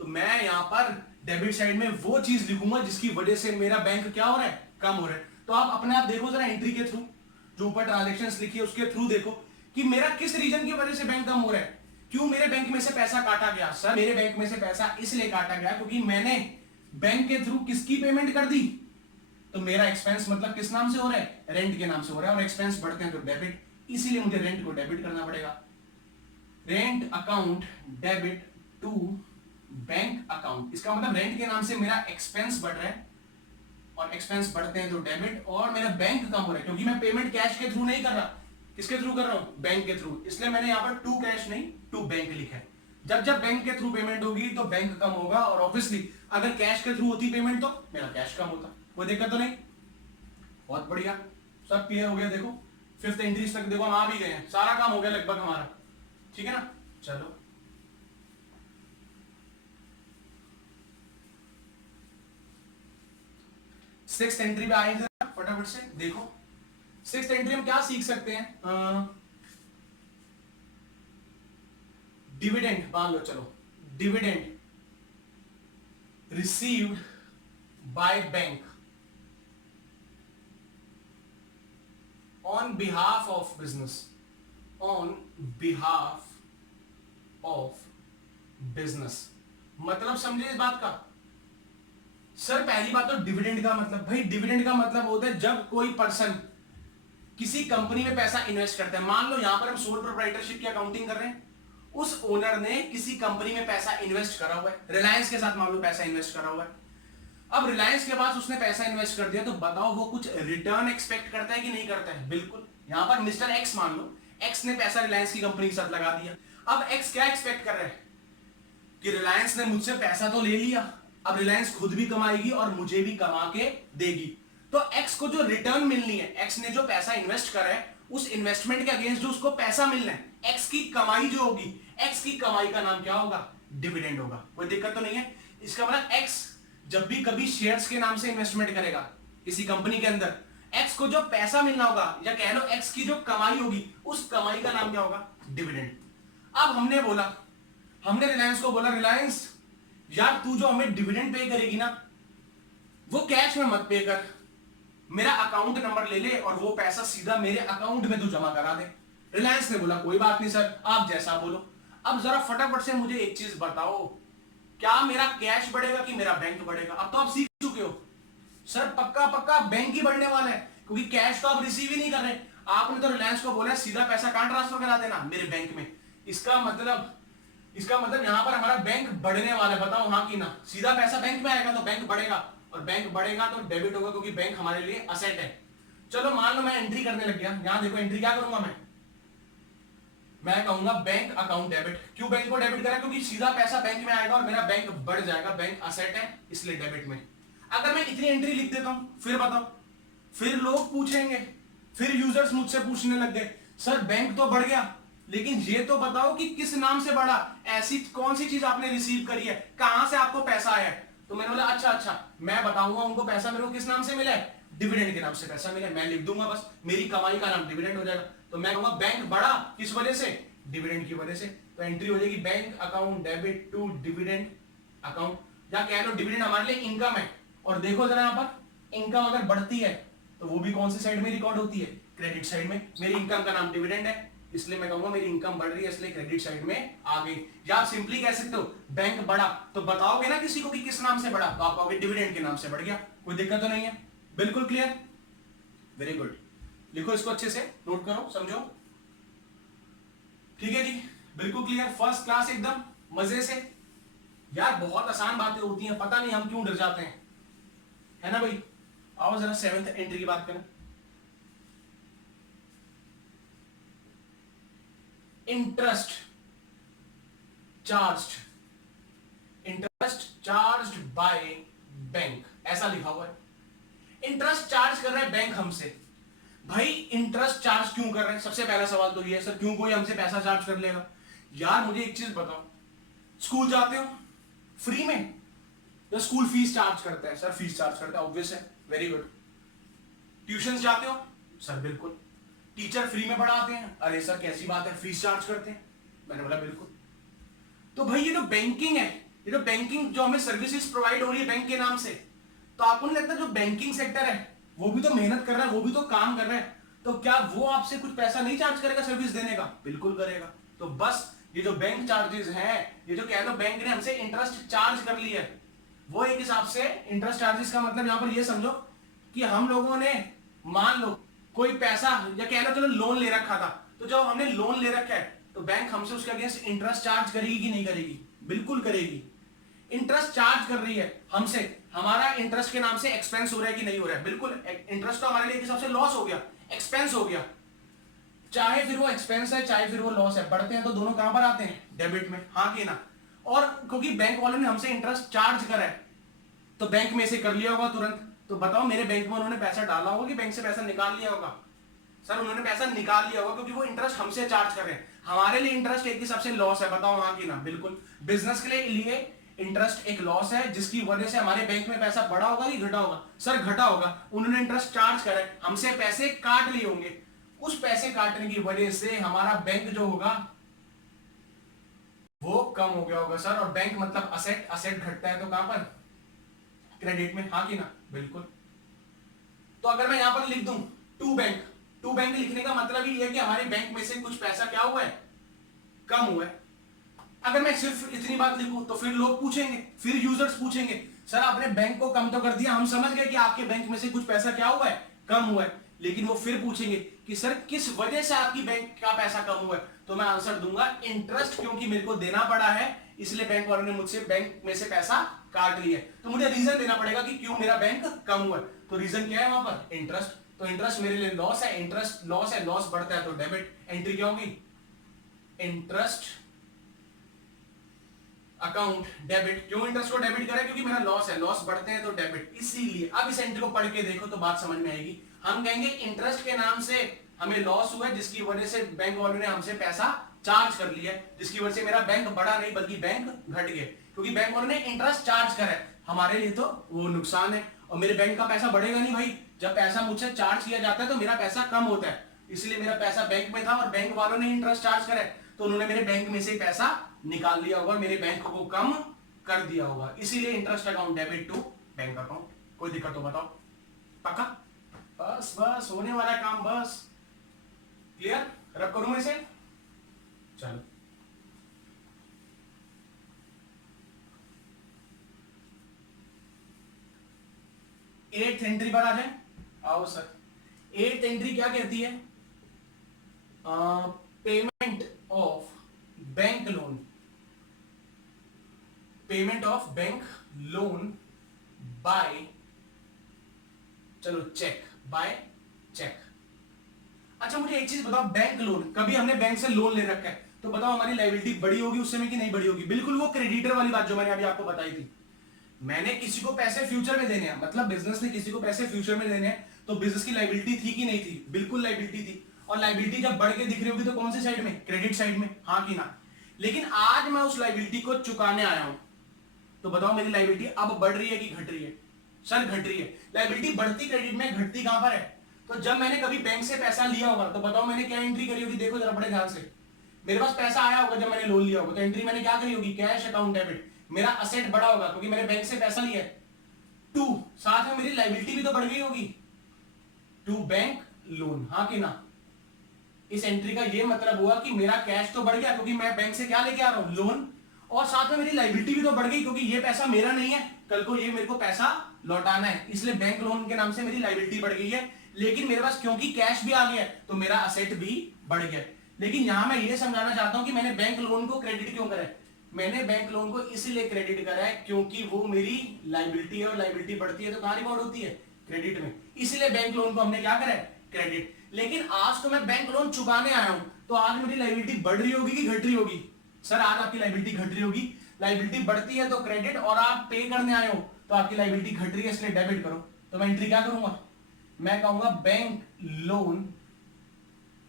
तो मैं यहां पर डेबिट साइड में वो चीज लिखूंगा जिसकी वजह से मेरा बैंक क्या हो रहा है? कम हो रहा है। तो आप अपने आप देखो जरा, एंट्री के थ्रू जो ऊपर ट्रांजैक्शंस लिखी है उसके थ्रू देखो कि मेरा किस रीजन की वजह से बैंक कम हो रहा है। क्यों मेरे बैंक में से पैसा काटा गया? सर मेरे बैंक में से पैसा इसलिए काटा गया क्योंकि मैंने बैंक के थ्रू किसकी पेमेंट कर दी? तो मेरा एक्सपेंस मतलब किस नाम से हो रहा है? रेंट के नाम से हो रहा है, और एक्सपेंस बढ़ते हैं तो डेबिट, इसीलिए मुझे रेंट को डेबिट करना पड़ेगा। Rent account debit to bank account, इसका मतलब रेंट के नाम से मेरा एक्सपेंस बढ़ रहा है, और एक्सपेंस बढ़ते हैं तो डेबिट, और मेरा बैंक कम हो रहा है क्योंकि मैं पेमेंट कैश के थ्रू नहीं कर रहा, किसके थ्रू कर रहा हूं? बैंक के थ्रू। इसलिए मैंने यहां पर टू कैश नहीं टू बैंक लिखा है। जब जब बैंक के थ्रू पेमेंट होगी तो बैंक कम होगा, और ऑब्वियसली अगर कैश के थ्रू होती पेमेंट तो मेरा कैश कम होता। कोई दिक्कत तो नहीं? बहुत बढ़िया, सब क्लियर हो गया। देखो 5th एंट्रीज तक देखो हम आ भी गए हैं, सारा काम हो गया लगभग हमारा, ठीक है ना। चलो 6th एंट्री पे आए फटाफट से देखो। 6th एंट्री हम क्या सीख सकते हैं? डिविडेंड मान लो, चलो dividend received by bank on behalf of business, on behalf of business. मतलब समझे इस बात का? सर पहली बात तो डिविडेंड का मतलब, भाई डिविडेंड का मतलब होता है जब कोई पर्सन किसी कंपनी में पैसा इन्वेस्ट करता है। मान लो यहां पर हम सोल प्रोप्राइटरशिप की अकाउंटिंग कर रहे हैं, उस ओनर ने किसी कंपनी में पैसा इन्वेस्ट करा हुआ है, रिलायंस के साथ मान लो पैसा इन्वेस्ट करा हुआ है। अब रिलायंस के पास उसने पैसा इन्वेस्ट कर दिया, तो बताओ वो कुछ रिटर्न एक्सपेक्ट करता है कि नहीं करता है? बिल्कुल। यहां पर मिस्टर एक्स मान लो, एक्स ने पैसा रिलायंस की कंपनी के साथ लगा दिया। अब एक्स क्या एक्सपेक्ट कर रहा है कि रिलायंस ने मुझसे पैसा तो ले लिया, अब रिलायंस खुद भी कमाएगी और मुझे भी कमा के देगी। तो एक्स को जो रिटर्न मिलनी है, एक्स ने जो पैसा इन्वेस्ट करा है उस इन्वेस्टमेंट के अगेंस्ट जो उसको पैसा मिलना है, एक्स की कमाई जो होगी, एक्स की कमाई का नाम क्या होगा? डिविडेंड होगा। कोई दिक्कत तो नहीं है? इसका मतलब एक्स जब भी कभी शेयर्स के नाम से इन्वेस्टमेंट करेगा किसी कंपनी के अंदर, एक्स को जो पैसा मिलना होगा या कह लो एक्स की जो कमाई होगी, उस कमाई का नाम क्या होगा? डिविडेंड। अब हमने रिलायंस को बोला, रिलायंस यार तू जो हमें डिविडेंड पे करेगी ना, वो कैश में मत पे कर, मेरा अकाउंट नंबर ले ले और वो पैसा सीधा मेरे अकाउंट में तू जमा करा दे। रिलायंस ने बोला कोई बात नहीं सर, आप जैसा बोलो। अब जरा फटाफट से मुझे एक चीज बताओ, क्या मेरा कैश बढ़ेगा कि मेरा बैंक बढ़ेगा? अब तो आप सीख चुके हो सर, पक्का पक्का बैंक ही बढ़ने वाला है, क्योंकि कैश तो आप रिसीव ही नहीं कर रहे। आपने तो रिलायंस को बोला सीधा पैसा कहां ट्रांसफर करा देना? मेरे बैंक में। इसका मतलब यहां पर हमारा बैंक बढ़ने वाला है। बताओ हाँ कि ना? सीधा पैसा बैंक में आएगा तो बैंक बढ़ेगा, और बैंक बढ़ेगा तो डेबिट होगा, क्योंकि बैंक हमारे लिए असेट है। चलो मान लो मैं एंट्री करने लग गया, यहां देखो एंट्री क्या करूंगा मैं कहूंगा बैंक अकाउंट डेबिट। क्यों बैंक को डेबिट करा? क्योंकि सीधा पैसा बैंक में आएगा और मेरा बैंक बढ़ जाएगा, बैंक असेट है इसलिए डेबिट में। अगर मैं इतनी एंट्री लिख देता हूं, फिर बताओ, फिर लोग पूछेंगे, फिर यूजर्स मुझसे पूछने लग गए सर बैंक तो बढ़ गया, लेकिन ये तो बताओ कि किस नाम से बढ़ा, ऐसी कौन सी चीज आपने रिसीव करी है, कहां से आपको पैसा आया है? तो मैंने बोला अच्छा मैं बताऊंगा उनको पैसा मेरे को किस नाम से मिला है, डिविडेंड के नाम से पैसा मिला है। मैं लिख दूंगा बस, मेरी कमाई का नाम डिविडेंड हो जाएगा। तो मैं कहूंगा बैंक बढ़ा किस वजह से? डिविडेंड की वजह से। तो एंट्री हो जाएगी bank account debit to dividend account, या कह लो डिविडेंड हमारे लिए इनकम है। और देखो जरा यहां पर इनकम अगर बढ़ती है तो वो भी कौन सी साइड में रिकॉर्ड होती है? क्रेडिट साइड में। मेरी इनकम का नाम डिविडेंड है, इसलिए मैं कहूंगा मेरी इनकम बढ़ रही है, इसलिए क्रेडिट साइड में आ गई। या आप सिंपली कह सकते हो बैंक बढ़ा, तो बताओगे ना किसी को कि किस नाम से बढ़ा, तो आप कहोगे डिविडेंड के नाम से बढ़ गया। कोई दिक्कत तो नहीं है? बिल्कुल क्लियर, वेरी गुड। लिखो इसको अच्छे से, नोट करो, समझो। ठीक है जी, बिल्कुल क्लियर, फर्स्ट क्लास, एकदम मजे से। यार बहुत आसान बातें होती हैं, पता नहीं हम क्यों डर जाते हैं, है ना भाई? आओ जरा सेवेंथ एंट्री की बात करें। इंटरेस्ट चार्ज्ड बाय बैंक, ऐसा लिखा हुआ है। इंटरेस्ट चार्ज कर रहा है बैंक हमसे। भाई इंटरेस्ट चार्ज क्यों कर रहे हैं? सबसे पहला सवाल तो ये है, सर क्यों कोई हमसे पैसा चार्ज कर लेगा? यार मुझे एक चीज बताओ, स्कूल जाते हो फ्री में, तो स्कूल फीस चार्ज करते हैं, सर फीस चार्ज करते हैं, ऑब्वियस है, वेरी गुड। ट्यूशन जाते हो, सर बिल्कुल। टीचर फ्री में पढ़ाते हैं, अरे सर कैसी बात है, फीस चार्ज करते हैं, मैंने बोला बिल्कुल। तो भाई ये जो बैंकिंग है, ये जो बैंकिंग जो हमें सर्विसेज प्रोवाइड हो रही है बैंक के नाम से, तो आपको नहीं लगता जो बैंकिंग सेक्टर है वो भी तो मेहनत कर रहा है, वो भी तो काम कर रहा है, तो क्या वो आपसे कुछ पैसा नहीं चार्ज करेगा सर्विस देने का? बिल्कुल करेगा। तो बस ये जो बैंक चार्जेस हैं, ये जो कह लो बैंक ने हमसे इंटरेस्ट चार्ज कर लिया है, वो एक हिसाब से इंटरेस्ट चार्जेस का मतलब यहां पर ये समझो कि हम लोगों ने मान लो कोई पैसा या कह लो चलो लोन ले रखा था, तो जब हमने लोन ले रखा है तो बैंक हमसे उसके अगेंस्ट इंटरेस्ट चार्ज करेगी कि नहीं करेगी? बिल्कुल करेगी। इंटरेस्ट चार्ज कर रही है हमसे, हमारा इंटरेस्ट के नाम से एक्सपेंस हो रहा है कि नहीं हो रहा है? बिल्कुल। इंटरेस्ट तो हमारे लिए एक हिसाब से लॉस हो गया, एक्सपेंस हो गया, चाहे फिर वो एक्सपेंस है चाहे फिर वो लॉस है, बढ़ते हैं तो दोनों कहां पर आते हैं? डेबिट में, हाँ कि ना? और क्योंकि बैंक वालों ने हमसे इंटरेस्ट चार्ज करा है तो बैंक में से कर लिया होगा तुरंत। तो बताओ मेरे बैंक में उन्होंने पैसा डाला होगा कि बैंक से पैसा निकाल लिया होगा? सर उन्होंने पैसा निकाल लिया होगा, क्योंकि वो इंटरेस्ट हमसे चार्ज कर रहे हैं। हमारे लिए इंटरेस्ट एक हिसाब से लॉस है, बताओ हाँ कि ना? बिल्कुल। बिजनेस के लिए इंटरेस्ट एक लॉस है, जिसकी वजह से हमारे बैंक में पैसा बढ़ा होगा कि घटा होगा? सर घटा होगा। उन्होंने इंटरेस्ट चार्ज करा है, हमसे पैसे काट लिए होंगे, उस पैसे काटने की वजह से हमारा बैंक जो होगा वो कम हो गया होगा सर। और बैंक मतलब असेट, असेट घटता है तो कहां पर? क्रेडिट में, हाँ कि ना? बिल्कुल। तो अगर मैं यहां पर लिख दूं टू बैंक, टू बैंक लिखने का मतलब ही है कि हमारे बैंक में से कुछ पैसा क्या हुआ है? कम हुआ है। अगर मैं सिर्फ इतनी बात लिखूं तो फिर लोग पूछेंगे, फिर यूजर्स पूछेंगे सर आपने बैंक को कम तो कर दिया, हम समझ गए कि आपके बैंक में से कुछ पैसा क्या हुआ है? कम हुआ है। लेकिन वो फिर पूछेंगे कि सर किस वजह से आपकी बैंक का पैसा कम हुआ है? तो मैं आंसर दूंगा इंटरेस्ट, क्योंकि मेरे को देना पड़ा है इसलिए बैंक वालों ने मुझसे बैंक में से पैसा काट लिया। तो मुझे रीजन देना पड़ेगा कि क्यों मेरा बैंक कम हुआ है। तो रीजन क्या है वहां पर? इंटरेस्ट। तो इंटरेस्ट मेरे लिए लॉस है, इंटरेस्ट लॉस है, लॉस बढ़ता है तो डेबिट। एंट्री क्या होगी? Interest account debit. क्यों इंटरेस्ट को डेबिट करें? क्योंकि मेरा लॉस है, लॉस बढ़ते हैं तो डेबिट, इसीलिए। अब इस एंट्री को पढ़ के देखो तो बात समझ में आएगी। हम कहेंगे इंटरेस्ट के नाम से हमें लॉस हुआ है, जिसकी वजह से बैंक वालों ने हमसे पैसा चार्ज कर लिया है, जिसकी वजह से मेरा बैंक बढ़ा नहीं बल्कि बैंक घट गया, क्योंकि बैंक वालों ने इंटरेस्ट चार्ज करा है। हमारे लिए तो वो नुकसान है, और मेरे बैंक का पैसा बढ़ेगा नहीं भाई। जब पैसा मुझसे चार्ज किया जाता है तो मेरा पैसा कम होता है, इसलिए मेरा पैसा बैंक में था और बैंक वालों ने इंटरेस्ट चार्ज करा है, तो उन्होंने मेरे बैंक में से पैसा निकाल लिया होगा, मेरे बैंक को कम कर दिया होगा, इसीलिए interest account debit to bank account. कोई दिक्कत हो बताओ? पक्का? बस बस होने वाला काम, बस क्लियर? रब करूं इसे? चलो एट एंट्री पर आ जाए। आओ सर, एट एंट्री क्या कहती है? Payment of bank loan, payment of bank loan by, चलो चेक, बाय चेक। अच्छा मुझे एक चीज बताओ, बैंक लोन, कभी हमने बैंक से लोन ले रखा है तो बताओ हमारी लायबिलिटी बड़ी होगी उस समय कि नहीं बड़ी होगी? बिल्कुल वो क्रेडिटर वाली बात जो मैंने अभी आपको बताई थी। मैंने किसी को पैसे फ्यूचर में देने हैं, मतलब बिजनेस ने किसी को पैसे फ्यूचर में देने हैं, तो बिजनेस की लायबिलिटी थी कि नहीं थी? बिल्कुल लायबिलिटी थी। और लायबिलिटी जब बढ़ के दिख रही होगी तो कौन सी साइड में? क्रेडिट साइड में, हाँ कि ना? लेकिन आज मैं उस लायबिलिटी को चुकाने आया हूं, तो बताओ मेरी लायबिलिटी अब बढ़ रही है कि घट रही है? सर घट रही है। लायबिलिटी बढ़ती क्रेडिट में, घटती कहां पर है? तो जब मैंने कभी बैंक से पैसा लिया होगा तो बताओ मैंने क्या एंट्री करी होगी? देखो जरा बड़े ध्यान से, मेरे पास पैसा आया होगा जब मैंने लोन लिया होगा, तो एंट्री मैंने क्या करी होगी? Cash account debit. मेरा असेट बढ़ा होगा क्योंकि मैंने बैंक से पैसा लिया है। टू, साथ में मेरी लायबिलिटी भी तो बढ़ गई होगी, टू बैंक लोन, हाँ कि ना? इस एंट्री का ये मतलब हुआ कि मेरा कैश तो बढ़ गया क्योंकि मैं बैंक से क्या लेके आ रहा हूं? लोन। और साथ में मेरी लायबिलिटी भी तो बढ़ गई क्योंकि ये पैसा मेरा नहीं है, कल को ये मेरे को पैसा लौटाना है, इसलिए बैंक लोन के नाम से मेरी लायबिलिटी बढ़ गई है। लेकिन मेरे पास क्योंकि कैश भी आ गया है तो मेरा असेट भी बढ़ गया। लेकिन यहां मैं ये समझाना चाहता हूं कि मैंने बैंक लोन को क्रेडिट क्यों करा है? मैंने बैंक लोन को इसलिए क्रेडिट करा है क्योंकि वो मेरी लायबिलिटी है, और लायबिलिटी बढ़ती है तो कहां रिकॉर्ड होती है? क्रेडिट में। इसलिए बैंक लोन को हमने क्या करा है? क्रेडिट। लेकिन आज तो मैं बैंक लोन चुकाने आया हूं, तो आज मेरी लायबिलिटी बढ़ रही होगी कि घट रही होगी? सर आज आपकी लायबिलिटी घट रही होगी। लायबिलिटी बढ़ती है तो क्रेडिट, और आप पे करने आए हो तो आपकी लायबिलिटी घट रही है, इसलिए डेबिट करो। तो मैं एंट्री क्या करूंगा? मैं कहूंगा बैंक लोन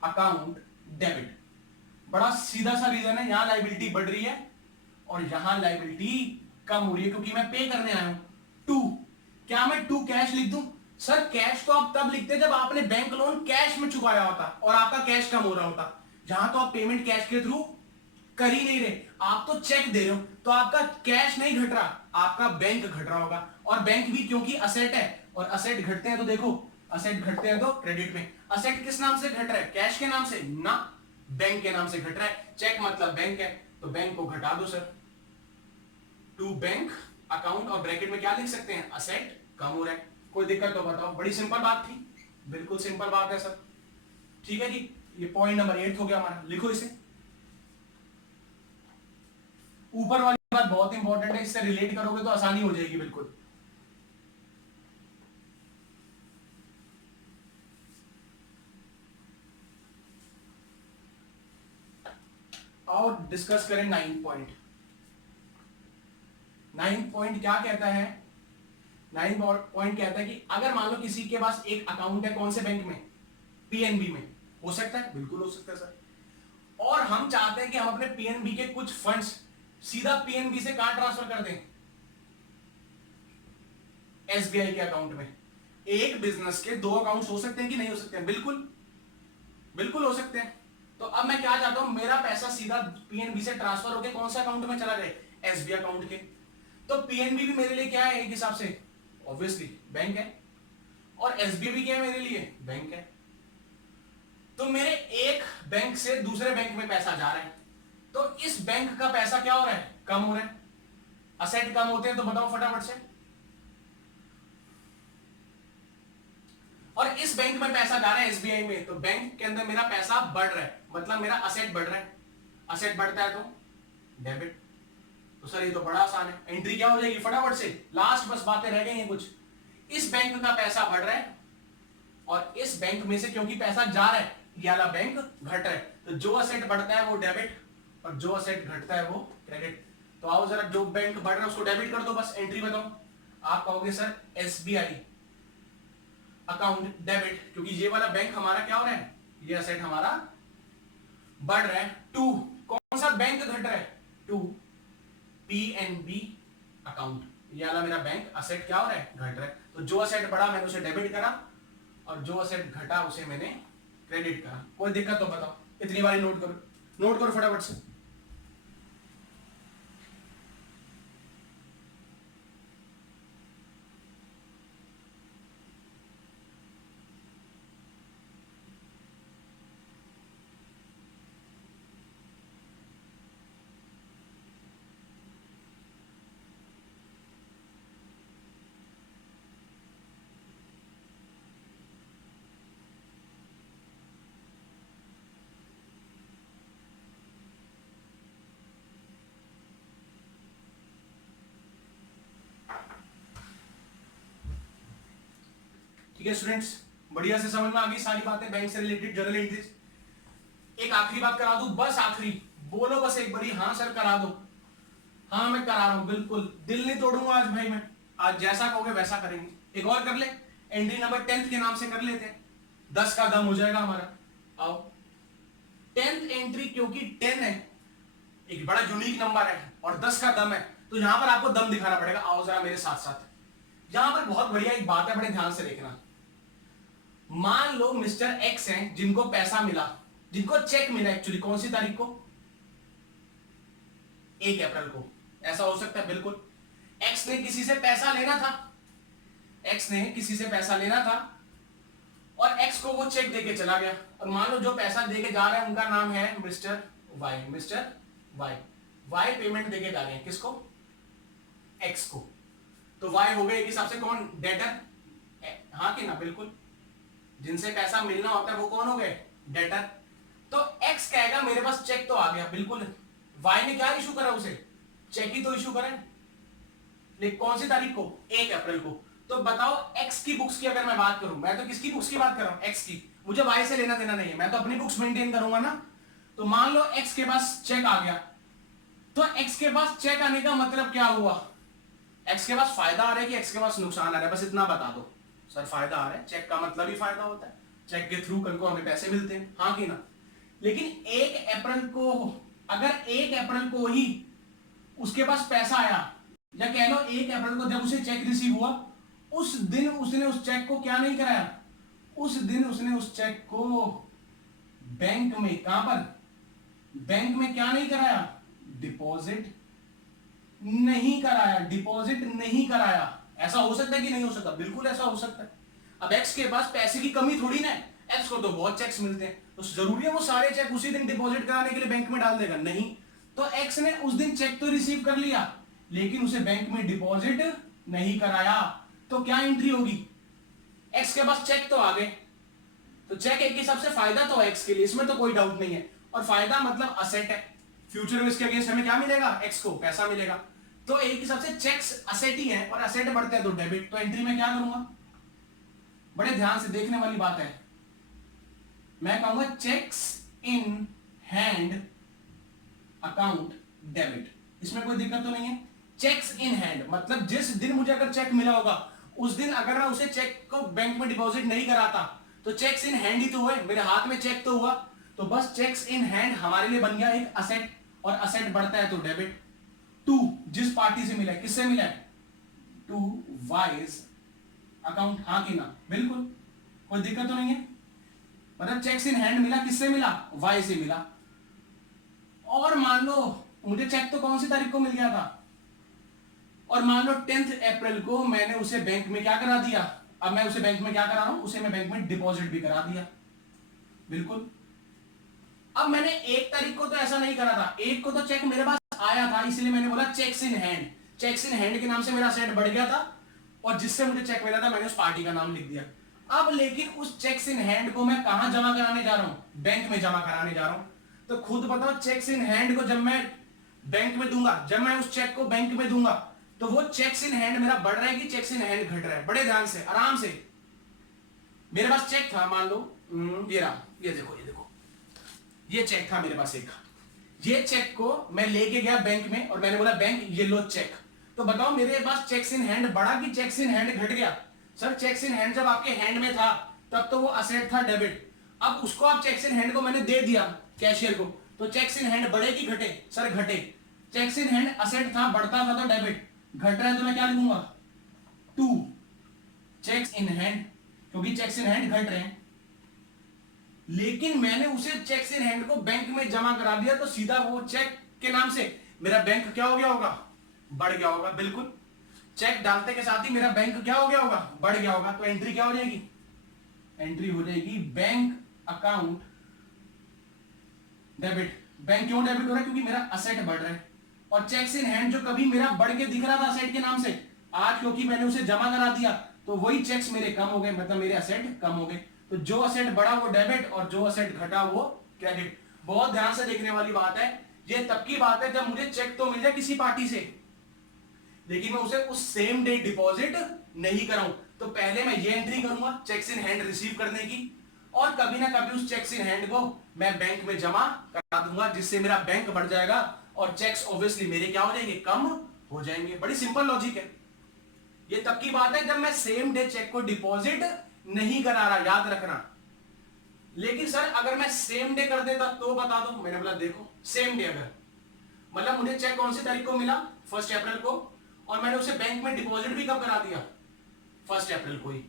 अकाउंट डेबिट। बड़ा सीधा सा रीजन है, यहां लायबिलिटी बढ़ रही है और यहां लायबिलिटी कम हो रही है क्योंकि मैं पे करने आया हूं। टू, क्या मैं टू कैश लिख दूं? सर कैश तो आप तब लिखते जब आपने बैंक लोन कैश में चुकाया होता और आपका कैश कम हो रहा होता। जहां तो आप पेमेंट कैश के थ्रू कर ही नहीं रहे, आप तो चेक दे रहे हो, तो आपका कैश नहीं घट रहा, आपका बैंक घट रहा होगा। और बैंक भी क्योंकि असेट है, और असेट घटते हैं तो देखो, असेट घटते हैं तो क्रेडिट में। असेट किस नाम से घट रहा है? कैश के नाम से ना, बैंक के नाम से घट रहा है। चेक मतलब बैंक है, तो बैंक को घटा दो सर, टू बैंक अकाउंट, और ब्रैकेट में क्या लिख सकते हैं? असेट कम हो रहा है। कोई दिक्कत तो बताओ? बड़ी सिंपल बात थी, बिल्कुल सिंपल बात है सर। ठीक है जी, ये पॉइंट नंबर 8 हो गया हमारा। लिखो इसे। ऊपर वाली बात बहुत इंपॉर्टेंट है, इससे रिलेट करोगे तो आसानी हो जाएगी बिल्कुल। और डिस्कस करें 9 पॉइंट। 9 पॉइंट क्या कहता है? 9 पॉइंट कहता है कि अगर मान लो किसी के पास एक अकाउंट है, कौन से बैंक में? पीएनबी में। हो सकता है, बिल्कुल हो सकता है सर। और हम चाहते हैं कि हम अपने पीएनबी के कुछ फंड्स सीधा पीएनबी से कहां ट्रांसफर कर दें? एसबीआई के अकाउंट में। एक बिजनेस के दो अकाउंट्स हो सकते हैं कि नहीं हो सकते हैं? बिल्कुल बिल्कुल हो सकते हैं। तो अब मैं क्या चाहता हूं, मेरा पैसा सीधा पीएनबी से ट्रांसफर होकर कौन सा अकाउंट में चला जाए? एसबीआई अकाउंट के। तो पीएनबी भी मेरे लिए क्या है एक हिसाब से? ऑब्वियसली बैंक है। और एसबीआई भी क्या है मेरे लिए? बैंक है। तो मेरे एक बैंक से दूसरे बैंक में पैसा जा रहा है, तो इस बैंक का पैसा क्या हो रहा है? कम हो रहा है। असेट कम होते हैं तो बताओ फटाफट से। और इस बैंक में पैसा जा रहा है एसबीआई में, तो बैंक के अंदर मेरा पैसा बढ़ रहा है, मतलब मेरा असेट बढ़ रहा है। असेट बढ़ता है तो डेबिट। तो सर ये तो बड़ा आसान है, एंट्री क्या हो जाएगी फटाफट से? लास्ट बस बातें रह गई हैं कुछ। इस बैंक का पैसा बढ़ रहा है और इस बैंक में से क्योंकि पैसा जा रहा है, ये वाला बैंक घट रहा है, तो जो असेट बढ़ता है वो डेबिट और जो असेट घटता है वो क्रेडिट। तो आओ जरा, जो बैंक बढ़ रहा है उसको डेबिट कर दो, बस एंट्री बताओ। आप कहोगे सर एसबीआई अकाउंट डेबिट, क्योंकि ये वाला बैंक हमारा क्या हो रहा है? ये असेट हमारा बढ़ रहा है। 2 कौन सा बैंक घट रहा है? 2 पीएनबी अकाउंट, ये वाला मेरा बैंक असेट क्या हो रहा है? घट रहा है। तो जो असेट बढ़ा मैंने उसे डेबिट करा और जो असेट घटा उसे मैंने क्रेडिट करा। कोई दिक्कत तो बताओ, इतनी बारी नोट करो फटाफट से। ठीक है स्टूडेंट्स, बढ़िया से समझ में आ गई सारी बातें बैंक से रिलेटेड, जर्नल एंट्रीज। एक आखिरी बात करा दूं, बस आखिरी, बोलो बस एक बारी, हाँ सर करा दो। हाँ मैं करा रहा हूं, बिल्कुल दिल नहीं तोड़ूंगा आज भाई मैं, आज जैसा कहोगे वैसा करेंगे। एक और कर ले, एंट्री नंबर 10 के नाम से कर लेते हैं, 10 का दम हो जाएगा हमारा। आओ 10th एंट्री, क्योंकि 10 है एक बड़ा यूनिक नंबर है और 10 का दम है, तो यहां पर आपको दम दिखाना पड़ेगा। आओ जरा मेरे साथ साथ। यहां पर बहुत बढ़िया एक बात है, बड़े ध्यान से देखना। मान लो मिस्टर एक्स हैं जिनको पैसा मिला, जिनको चेक मिला एक्चुअली कौन सी तारीख को? 1 अप्रैल को। ऐसा हो सकता है बिल्कुल। एक्स ने किसी से पैसा लेना था, एक्स ने किसी से पैसा लेना था और एक्स को वो चेक देके चला गया। और मान लो जो पैसा देके जा रहा है उनका नाम है mister Y. Mister Y, Y payment देके जा रहे हैं किसको? एक्स को। तो वाई हो गए एक हिसाब से कौन? डेटर। हाँ कि ना? बिल्कुल। जिनसे पैसा मिलना होता है वो कौन हो गए? डेटर। तो एक्स कहेगा मेरे पास चेक तो आ गया, बिल्कुल। वाई ने क्या इशू करा? उसे चेक ही तो इशू करा, लेकिन कौन सी तारीख को? 1 अप्रैल को। तो बताओ एक्स की बुक्स की अगर मैं बात करूं, मैं तो किसकी बुक्स की बात कर रहा हूं? एक्स की। मुझे वाई से लेना देना नहीं है, मैं तो अपनी बुक्स मेंटेन करूंगा ना। तो मान लो एक्स के पास चेक आ गया, तो एक्स के पास चेक आने का मतलब क्या हुआ? एक्स के पास फायदा आ रहा है कि एक्स के पास नुकसान आ रहा है? बस इतना बता दो। सर फायदा आ रहा है, चेक का मतलब ही फायदा होता है, चेक के थ्रू कल को हमें पैसे मिलते हैं, हाँ कि ना? लेकिन 1 अप्रैल को, अगर 1 अप्रैल को ही उसके पास पैसा आया, या कह लो 1 अप्रैल को जब उसे चेक रिसीव हुआ, उस दिन उसने उस चेक को क्या नहीं कराया? उस दिन उसने उस चेक को बैंक में, कहां पर? बैंक में क्या नहीं कराया? डिपॉजिट नहीं कराया, डिपॉजिट नहीं कराया। ऐसा हो सकता है कि नहीं हो सकता? बिल्कुल ऐसा हो सकता है। अब एक्स के पास पैसे की कमी थोड़ी ना है, एक्स को तो बहुत चेक्स मिलते हैं, तो जरूरी है वो सारे चेक उसी दिन डिपॉजिट कराने के लिए बैंक में डाल देगा? नहीं। तो एक्स ने उस दिन चेक तो रिसीव कर लिया, लेकिन उसे बैंक में डिपॉजिट नहीं कराया। तो क्या एंट्री होगी? एक्स के पास चेक तो आ गए, तो चेक एक हिसाब से फायदा तो है एक्स के लिए, इसमें तो कोई डाउट नहीं है। और फायदा मतलब असेट है, फ्यूचर में इसके अगेंस्ट हमें क्या मिलेगा? एक्स को पैसा मिलेगा। तो एक हिसाब से चेक्स असेट ही है, और असेट बढ़ते हैं तो डेबिट। तो एंट्री में क्या करूंगा? बड़े ध्यान से देखने वाली बात है, मैं कहूंगा checks in hand account debit. इसमें कोई दिक्कत तो नहीं है। चेक्स इन हैंड मतलब जिस दिन मुझे अगर चेक मिला होगा, उस दिन अगर मैं उसे चेक को बैंक में डिपॉजिट नहीं कराता, तो चेक्स इन हैंड ही तो हुए, मेरे हाथ में चेक तो हुआ। तो बस चेक्स इन हैंड हमारे लिए बन गया एक असेट, और असेट बढ़ता है तो डेबिट। टू जिस पार्टी से मिला है, किससे मिला है? टू वाइज अकाउंट, हाँ कि ना? बिल्कुल, कोई दिक्कत तो नहीं है। मतलब चेक्स इन हैंड मिला, किससे मिला? वाई से मिला। और मान लो मुझे चेक तो कौन सी तारीख को मिल गया था, और मान लो 10 अप्रैल को मैंने उसे बैंक में क्या करा दिया? अब मैं उसे बैंक में क्या करा रहा हूं? उसे मैं बैंक में डिपॉजिट भी करा दिया, बिल्कुल। अब मैंने 1 तारीख को तो ऐसा नहीं करा था, 1 को तो चेक मेरे पास आया था, इसलिए मैंने बोला checks in hand. Checks in hand के नाम से मेरा सेट बढ़ गया था, और जिससे मुझे चेक मिला था मैंने उस पार्टी का नाम लिख दिया। अब लेकिन उस चेक्स इन हैंड को मैं कहां जमा कराने जा रहा हूं? बैंक में जमा कराने जा रहा हूं। तो खुद बताओ, चेक्स इन हैंड को जब मैं बैंक में दूंगा, जब मैं उस चेक को बैंक में दूंगा, तो वो चेक्स इन हैंड मेरा बढ़ रहा है कि चेक्स इन हैंड घट रहा है? बड़े ध्यान से, आराम से। मेरे पास चेक था, मान लो ये रहा, ये देखो, ये देखो, ये चेक था मेरे पास एक। ये चेक को मैं लेके गया बैंक में, और मैंने बोला बैंक ये लो चेक। तो बताओ मेरे पास चेक्स इन हैंड बढ़ा कि चेक्स इन हैंड घट गया? सर चेक्स इन हैंड जब आपके हैंड में था तब तो वो असेट था, डेबिट। अब उसको आप चेक्स इन हैंड को मैंने दे दिया कैशियर को, तो चेक्स इन हैंड बढ़े कि घटे? सर घटे। चेक्स इन हैंड असेट था, बढ़ता था तो डेबिट, घट रहा है तो मैं क्या लिखूंगा? 2 चेक्स इन हैंड, क्योंकि चेक्स इन हैंड घट रहे हैं। लेकिन मैंने उसे चेक्स इन हैंड को बैंक में जमा करा दिया, तो सीधा वो चेक के नाम से मेरा बैंक क्या हो गया होगा? बढ़ गया होगा। बिल्कुल, चेक डालते के साथ ही मेरा बैंक क्या हो गया होगा? बढ़ गया होगा। तो एंट्री क्या हो जाएगी? एंट्री हो जाएगी बैंक अकाउंट डेबिट। बैंक क्यों डेबिट हो रहा है? क्योंकि मेरा असेट बढ़ रहा है। और चेक्स इन हैंड जो कभी मेरा बढ़ के दिख रहा था असेट के नाम से, आज क्योंकि मैंने उसे जमा करा दिया तो वही चेक्स मेरे कम हो गए, मतलब मेरे असेट कम हो गए। तो जो असेट बढ़ा वो डेबिट और जो असेट घटा वो क्रेडिट। बहुत ध्यान से देखने वाली बात है। ये तब की बात है जब मुझे चेक तो मिल जाए किसी पार्टी से, लेकिन मैं उसे उस सेम डे डिपॉजिट नहीं कराऊं। तो पहले मैं ये एंट्री करूंगा चेक्स इन हैंड रिसीव करने की, और कभी ना कभी उस चेक्स इन हैंड को मैं बैंक में जमा करा दूंगा, जिससे मेरा बैंक बढ़ जाएगा और चेक्स ऑब्वियसली मेरे क्या हो जाएंगे? कम हो जाएंगे। बड़ी सिंपल लॉजिक है। ये तब की बात है जब मैं सेम डे चेक को डिपॉजिट नहीं करा रहा, याद रखना। लेकिन सर अगर मैं सेम डे कर देता तो बता दो। मैंने बोला देखो, सेम डे अगर मतलब मुझे चेक कौन सी तारीख को मिला? 1 अप्रैल को, और मैंने उसे बैंक में डिपॉजिट भी कब करा दिया? 1 अप्रैल को ही।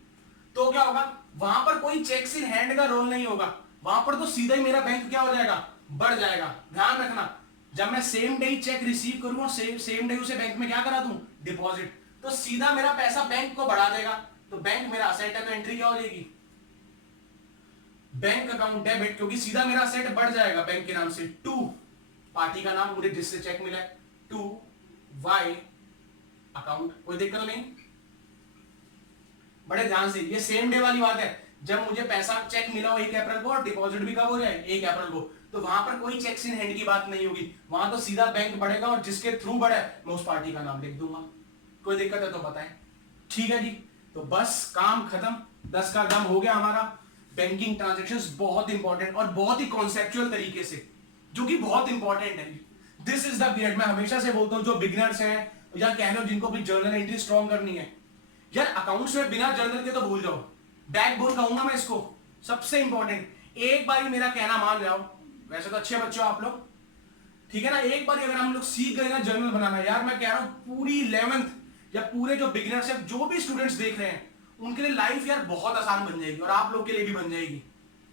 तो क्या होगा? वहां पर कोई चेक्स इन हैंड का रोल नहीं होगा, वहां पर तो सीधा ही मेरा बैंक क्या हो जाएगा? बढ़ जाएगा। ध्यान रखना, जब मैं सेम डे चेक रिसीव करूं, सेम डे उसे बैंक में क्या करा दूं? डिपॉजिट, तो सीधा मेरा पैसा बैंक को बढ़ा देगा। तो बैंक मेरा असेट है, तो एंट्री क्या हो जाएगी? बैंक अकाउंट डेबिट, क्योंकि सीधा मेरा असेट बढ़ जाएगा बैंक के नाम से। 2 पार्टी का नाम मुझे जिससे चेक मिला है, 2 वाई अकाउंट। कोई दिक्कत नहीं? बड़े ध्यान से, ये सेम डे वाली बात है। जब मुझे पैसा चेक मिला हो 1 अप्रैल को और डिपॉजिट भी कब हो जाए? 1 अप्रैल को, तो वहां पर कोई चेक्स इन हैंड की बात नहीं होगी। वहां तो सीधा बैंक बढ़ेगा और जिसके थ्रू बढ़े मैं उस पार्टी का नाम लिख दूंगा। कोई दिक्कत है तो बताएं। ठीक है जी, तो बस काम खत्म। 10 का गम हो गया हमारा। बैंकिंग ट्रांजैक्शंस बहुत इंपॉर्टेंट और बहुत ही कॉन्सेप्चुअल तरीके से, जो कि बहुत इंपॉर्टेंट है। दिस इज द पीरियड, मैं हमेशा से बोलता हूं, जो बिगिनर्स हैं या कह लो जिनको भी जर्नल एंट्री स्ट्रॉन्ग करनी है, यार अकाउंट्स में बिना जर्नल के तो भूल जाओ। बैकबोन कहूंगा मैं इसको, सबसे इंपॉर्टेंट। एक बार मेरा कहना मान जाओ, वैसे तो अच्छे बच्चे हो आप लोग, ठीक है ना। एक बार अगर हम लोग सीख गए ना जर्नल बनाना, यार मैं कह रहा हूं पूरी 11th या पूरे जो बिगिनर्स हैं, जो भी स्टूडेंट्स देख रहे हैं, उनके लिए लाइफ यार बहुत आसान बन जाएगी और आप लोग के लिए भी बन जाएगी।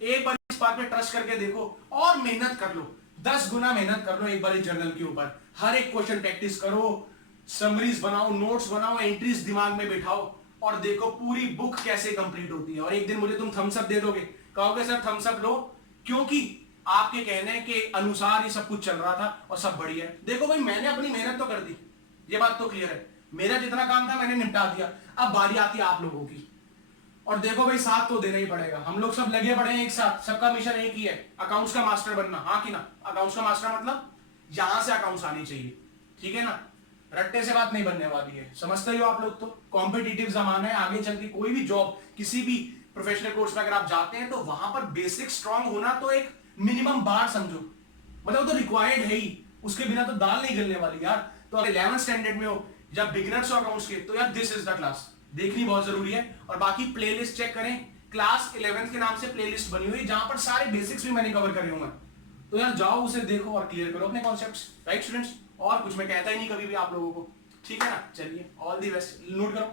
एक बार इस बात पे ट्रस्ट करके देखो और मेहनत कर लो, 10 गुना मेहनत कर लो एक बार इस जर्नल के ऊपर। हर एक क्वेश्चन प्रैक्टिस करो, समरीज बनाओ, नोट्स बनाओ, एंट्रीज दिमाग में बिठाओ और देखो पूरी बुक कैसे कंप्लीट होती है। और एक दिन मुझे तुम थम्स अप दे दोगे, कहोगे सर थम्स अप लो, क्योंकि आपके कहने के अनुसार ये सब कुछ चल रहा था और सब बढ़िया है। देखो भाई, मैंने अपनी मेहनत तो कर दी, ये बात तो क्लियर है। मेरा जितना काम था मैंने निपटा दिया, अब बारी आती है आप लोगों की। और देखो भाई, साथ तो देना ही पड़ेगा। हम लोग सब लगे पड़े हैं एक साथ, सबका मिशन एक ही है, अकाउंट्स का मास्टर बनना। हाँ कि ना? अकाउंट्स का मास्टर मतलब यहां से अकाउंट्स आनी चाहिए, ठीक है ना। रट्टे से बात नहीं बनने वाली है, समझते हो आप लोग। तो कॉम्पिटिटिव जमाना है, आगे चल के कोई भी जॉब, किसी भी प्रोफेशनल कोर्स में अगर आप जाते हैं तो वहां पर बेसिक स्ट्रांग होना तो एक मिनिमम बार समझो, मतलब तो रिक्वायर्ड है ही, उसके बिना तो दाल नहीं गलने वाली यार। तो अगर 11th स्टैंडर्ड में हो या बिगिनर्स हो अकाउंट्स के, तो यार दिस इज द क्लास देखनी बहुत जरूरी है। और बाकी प्लेलिस्ट चेक करें, क्लास 11th के नाम से प्लेलिस्ट बनी हुई, जहां पर सारे बेसिक्स भी मैंने कवर करे हुए हैं। तो यार जाओ उसे देखो और क्लियर करो अपने कॉन्सेप्ट्स, राइट स्टूडेंट्स। और कुछ मैं कहता ही नहीं कभी भी आप लोगों को, ठीक है ना। चलिए, ऑल दी बेस्ट, नोट करो।